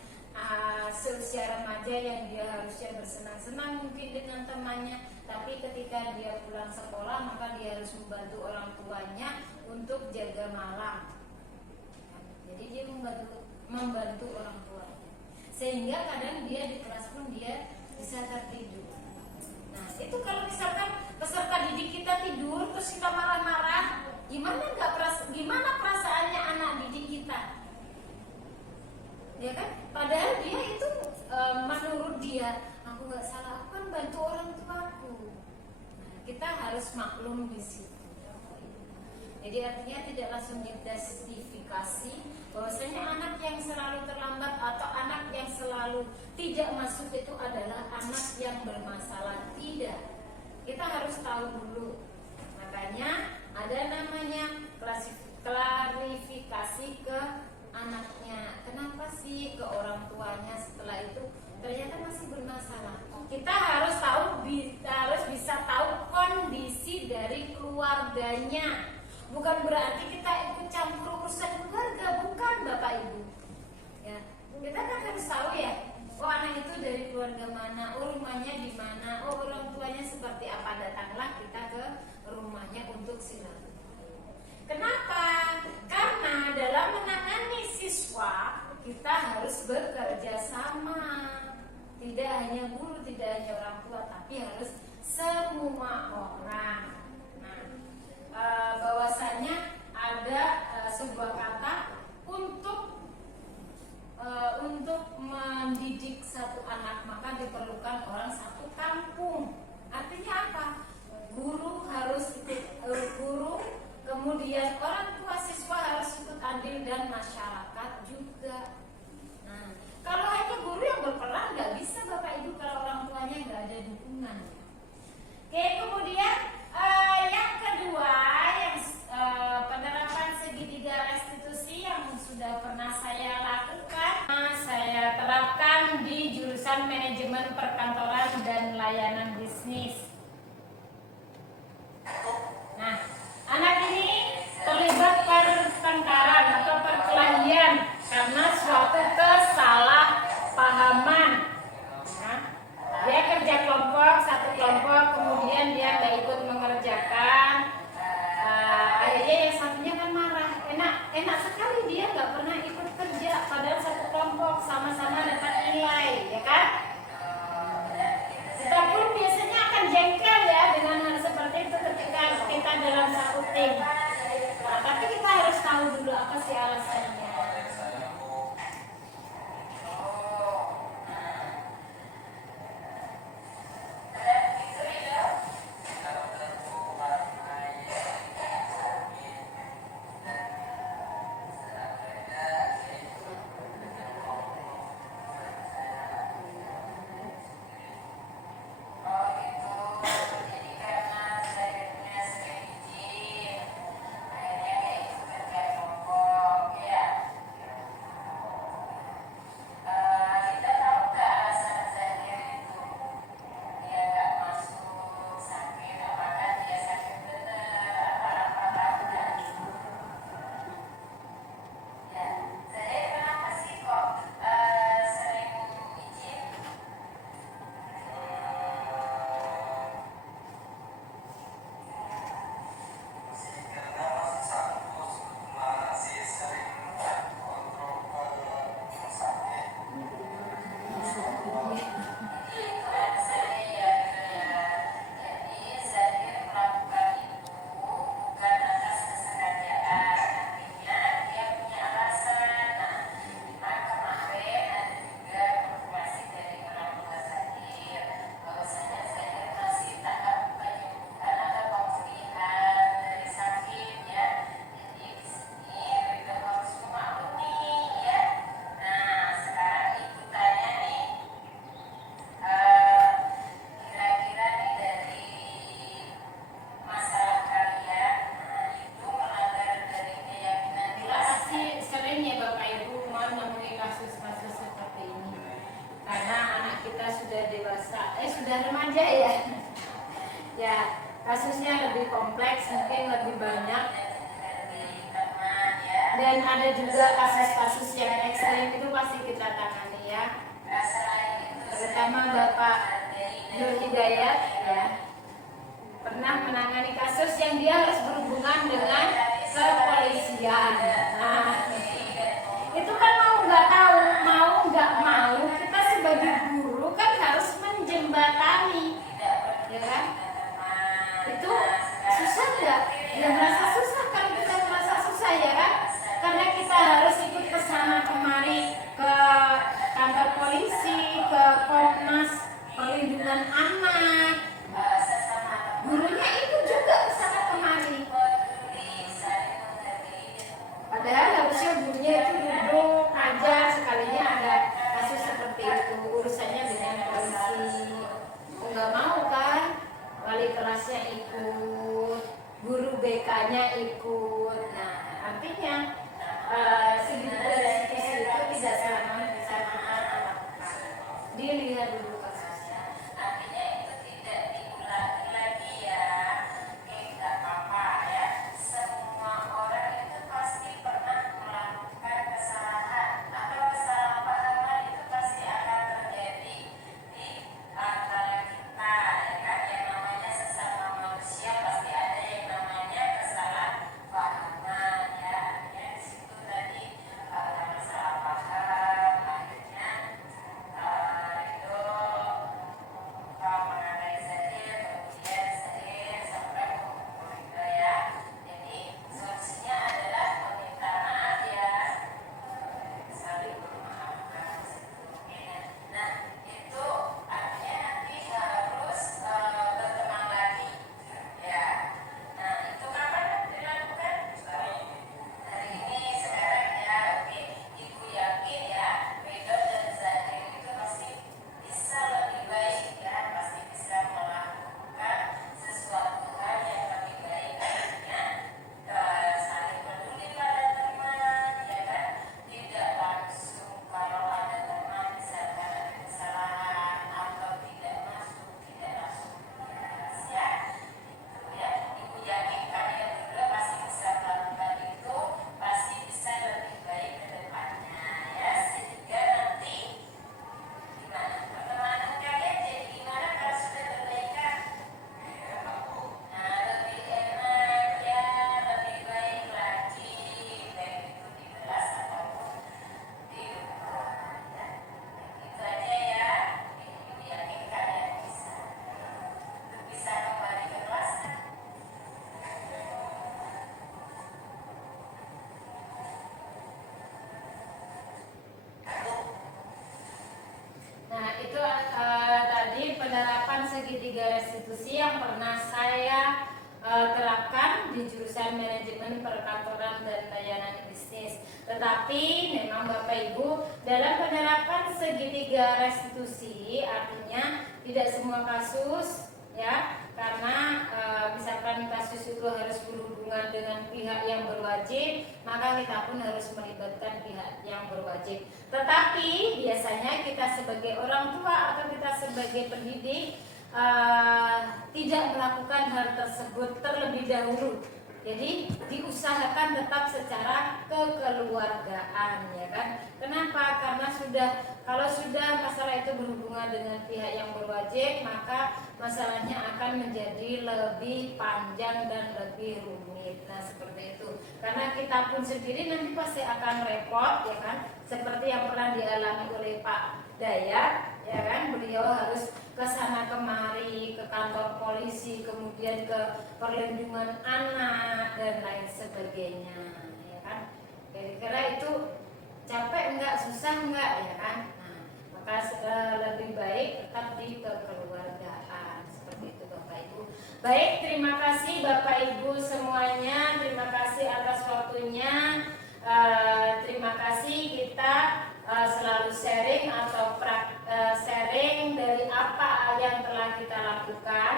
Seusia remaja yang dia harusnya bersenang-senang mungkin dengan temannya, tapi ketika dia pulang sekolah maka dia harus membantu orang tuanya untuk jaga malam. Jadi dia membantu orang tuanya, sehingga kadang dia di kelas pun dia bisa tertidur. Nah itu kalau misalkan peserta didik kita tidur terus kita marah-marah, gimana perasaannya anak didik kita? Ya kan? Padahal dia itu menurut dia, aku nggak salah, aku kan bantu orang tuaku. Nah, kita harus maklum di situ. Jadi artinya tidak langsung dijustifikasi bahwasanya anak yang selalu terlambat atau anak yang selalu tidak masuk itu adalah anak yang bermasalah. Tidak. Kita harus tahu dulu. Makanya ada namanya klarifikasi ke anaknya. Kenapa sih ke orang tuanya setelah itu ternyata masih bermasalah? Kita harus bisa tahu kondisi dari keluarganya. Bukan berarti kita ikut campur urusan keluarga, bukan Bapak Ibu. Ya, kita kan harus tahu ya. Oh anak itu dari keluarga mana, oh rumahnya di mana, oh orang tuanya seperti apa. Datanglah kita ke rumahnya untuk silaturahmi. Kenapa? Karena dalam menangani siswa kita harus bekerja sama. Tidak hanya guru, tidak hanya orang tua, tapi harus semua orang. Nah, bahwasanya ada sebuah kata untuk mendidik satu anak maka diperlukan orang satu kampung. Artinya apa? Guru, kemudian orang tua siswa harus ikut andil dan masyarakat juga. Nah, kalau hanya guru yang berperan nggak bisa Bapak Ibu kalau orang tuanya nggak ada dukungan. Oke, kemudian yang kedua yang penerapan segitiga restitusi yang sudah pernah saya lakukan, saya terapkan di jurusan manajemen perkantoran dan layanan bisnis. Nah, anak ini terlibat pertengkaran atau perkelahian karena suatu kesalahpahaman. Nah, dia kerja kelompok, satu kelompok, kemudian dia nggak ikut mengerjakan. Akhirnya yang satunya kan marah. Enak sekali dia nggak pernah ikut kerja, padahal satu kelompok sama-sama dapat nilai, ya kan? Kita pun biasanya akan jengkel ya dengan hal seperti itu ketika kita dalam satu tim. Nah, tapi kita harus tahu dulu apa sih alasannya. mungkin lebih banyak. Dan ada juga kasus-kasus yang ekstrim itu pasti kita tangani ya. Terutama Bapak Nur Hidayat ya, pernah menangani kasus yang dia harus berhubungan dengan kepolisian. Nah, itu kan mau nggak tahu, mau nggak mau, kita sebagai guru kan harus menjembatani, ya kan? Itu susah nggak? Ya merasa susah kan, kita merasa susah ya kan? Karena kita harus ikut ke sana kemari, ke kantor polisi, ke Komnas Perlindungan Anak. Gurunya itu juga ke sana kemari. Padahal harusnya gurunya itu duduk aja, sekalinya ada kasus seperti itu, urusannya dengan polisi. Nggak mau kan? Wali kelasnya ikut, guru BK-nya ikut. Nah, artinya segi dari situ tidak selamanya bisa kita lakukan. Dilihat dulu kasusnya. Artinya itu tidak diulangi lagi ya. Oke, nggak apa-apa ya. Semua orang itu pasti pernah melakukan kesalahan atau kesalahpahaman, itu pasti akan terjadi di antara kita ya kan. Yang namanya sesama manusia pasti ada yang namanya kesalahpahaman ya. Di situ tadi ada masalah paham, akhirnya itu menganalisanya, kemudian sering sampai mengukur itu ya. Jadi solusinya adalah meminta maaf ya, saling memaafkan sebelumnya. Nah itu artinya nanti harus berteman lagi ya. Nah itu kapan dilakukan? Hari ini, sekarang ya. Oke, Ibu yakin ya Ridho dan Zahir itu pasti bisa lebih baik ya, pasti bisa melakukan sesuatu hal yang lebih baik. Artinya saling peduli pada teman ya kan, tidak langsung kalau ada teman misalkan ada kesalahan atau tidak langsung dibahas ya. Itu ya, Ibu yakin kalian berdua pasti bisa melakukan itu, pasti bisa lebih baik ke depannya ya. Sehingga nanti gimana pertemanan kalian jadi gimana kalau sudah berbaikan? Nah, lebih enak ya, lebih baik lagi, baik itu di kelas ataupun di rumah ya. Itu aja ya. Ibu yakin kalian bisa kembali ke kelas. Nah itu tadi penerapan segitiga restitusi yang pernah saya terapkan di jurusan manajemen perkantoran dan layanan bisnis. Tetapi memang Bapak Ibu, dalam penerapan segitiga restitusi artinya tidak semua kasus ya, karena misalkan kasus itu harus berhubungan dengan pihak yang berwajib, maka kita pun harus melibatkan pihak yang berwajib. Tetapi biasanya kita sebagai orang tua atau kita sebagai pendidik tidak melakukan hal tersebut terlebih dahulu. Jadi diusahakan tetap secara kekeluargaan ya kan. Kenapa? Karena kalau sudah masalah itu berhubungan dengan pihak yang berwajib, maka masalahnya akan menjadi lebih panjang dan lebih rumit. Nah seperti itu. Karena kita pun sendiri nanti pasti akan repot ya kan. Seperti yang pernah dialami oleh Pak Dayat ya kan, beliau harus ke sana kemari, ke kantor polisi, kemudian ke perlindungan anak dan lain sebagainya ya kan. Kira-kira itu capek enggak, susah enggak ya kan. Nah maka lebih baik tetap di kekeluargaan. Seperti itu Bapak Ibu. Baik, terima kasih Bapak Ibu semuanya, terima kasih atas waktunya. Terima kasih, kita selalu sharing atau sharing dari apa yang telah kita lakukan.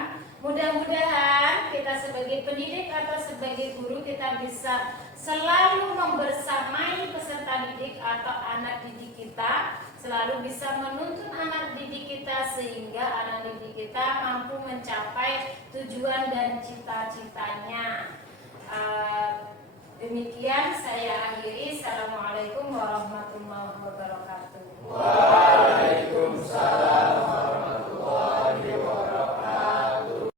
Mudah-mudahan kita sebagai pendidik atau sebagai guru kita bisa selalu membersamai peserta didik atau anak didik kita selalu bisa menuntun anak didik kita sehingga anak didik kita mampu mencapai tujuan dan cita-citanya. Demikian saya akhiri. Assalamualaikum warahmatullahi wabarakatuh. Waalaikumsalam warahmatullahi wabarakatuh.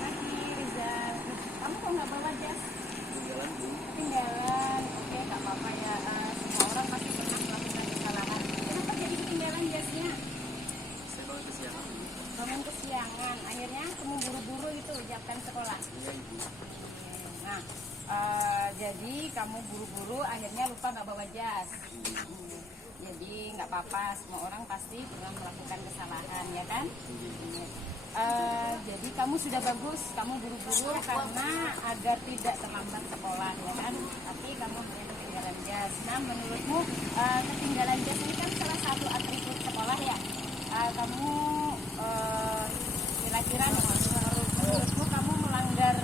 Pagi Rizal, kamu kok nggak bawa jas? Ketinggalan. Oke, nggak apa-apa ya. Semua orang pasti pernah melakukan kesalahan. Kenapa jadi ketinggalan jasnya? Saya bangun kesiangan. Bangun kesiangan, akhirnya kamu buru-buru itu ucapkan sekolah. Iya ibu. Nah, jadi kamu buru-buru akhirnya lupa nggak bawa jas. Jadi nggak apa-apa, semua orang pasti pernah melakukan kesalahan, ya kan? Jadi kamu sudah bagus, kamu buru-buru karena agar tidak terlambat sekolah, ya kan? Tapi kamu hanya ketinggalan jas. Nah, menurutmu ketinggalan jas ini kan salah satu atribut sekolah ya? Kamu kira-kira menurutmu kamu melanggar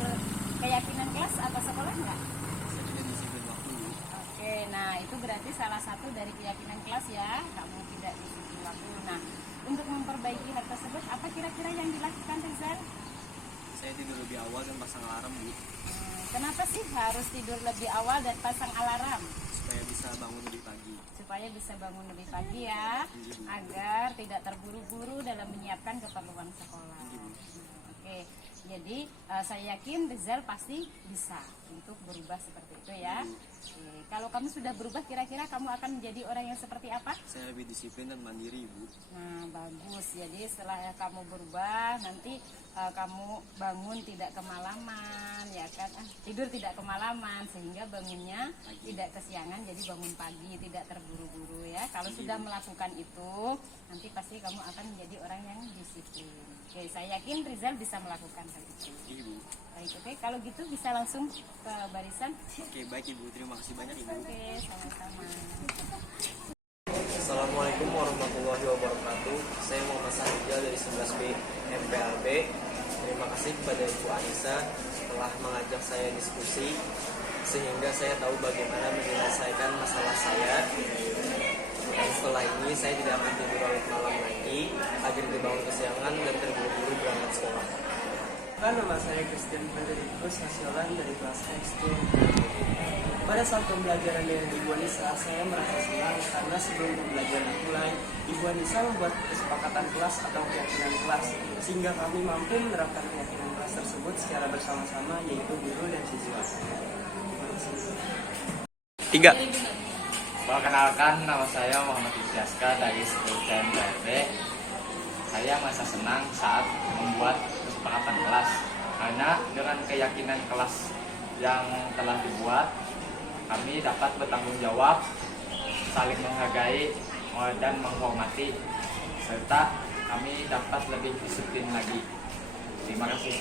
keyakinan kelas atau sekolah nggak? Saya tidak disiplin waktu. Oke, nah itu berarti salah satu dari keyakinan kelas ya, kamu tidak disiplin waktu. Nah, untuk memperbaiki hal tersebut, apa kira-kira yang dilakukan Rizal? Saya tidur lebih awal dan pasang alarm bu, Kenapa sih harus tidur lebih awal dan pasang alarm? supaya bisa bangun lebih pagi. Supaya bisa bangun lebih pagi ya, agar tidak terburu-buru dalam menyiapkan keperluan sekolah. Oke, jadi saya yakin Rizal pasti bisa untuk berubah seperti itu ya. Oke, kalau kamu sudah berubah, kira-kira kamu akan menjadi orang yang seperti apa? Saya lebih disiplin dan mandiri bu. Nah, bagus. Jadi setelah kamu berubah, nanti kamu bangun tidak kemalaman, ya kan? Tidur tidak kemalaman, sehingga bangunnya tidak kesiangan, jadi bangun pagi, tidak terburu-buru ya. Kalau sudah melakukan itu, nanti pasti kamu akan menjadi orang yang disiplin. Oke, saya yakin Rizal bisa melakukan hal itu. Ibu. Baik, oke. Kalau gitu bisa langsung ke barisan. Oke baik ibu, terima kasih banyak ibu. Oke, sama-sama. Assalamualaikum warahmatullahi wabarakatuh. Saya Muhammad Sahidjal dari 11B MPLB. Terima kasih kepada Ibu Anissa telah mengajak saya diskusi sehingga saya tahu bagaimana menyelesaikan masalah saya. Dan setelah ini saya tidak akan tidur larut malam lagi agar dibangun kesiangan dan terburu-buru berangkat sekolah. Nama saya Christian Frederikus Hasiolan dari kelas X2. Pada saat pembelajaran dengan Ibu Anissa, saya merasa senang karena sebelum pembelajaran mulai, Ibu Anissa membuat kesepakatan kelas atau keyakinan kelas, sehingga kami mampu menerapkan keyakinan kelas tersebut secara bersama-sama, yaitu guru dan siswa. Tiga. Perkenalkan, nama saya Muhammad Ijaska dari 10 CMPLB. Saya merasa senang saat membuat kesepakatan kelas karena dengan keyakinan kelas yang telah dibuat, kami dapat bertanggung jawab, saling menghargai dan menghormati, serta kami dapat lebih disiplin lagi. Terima kasih.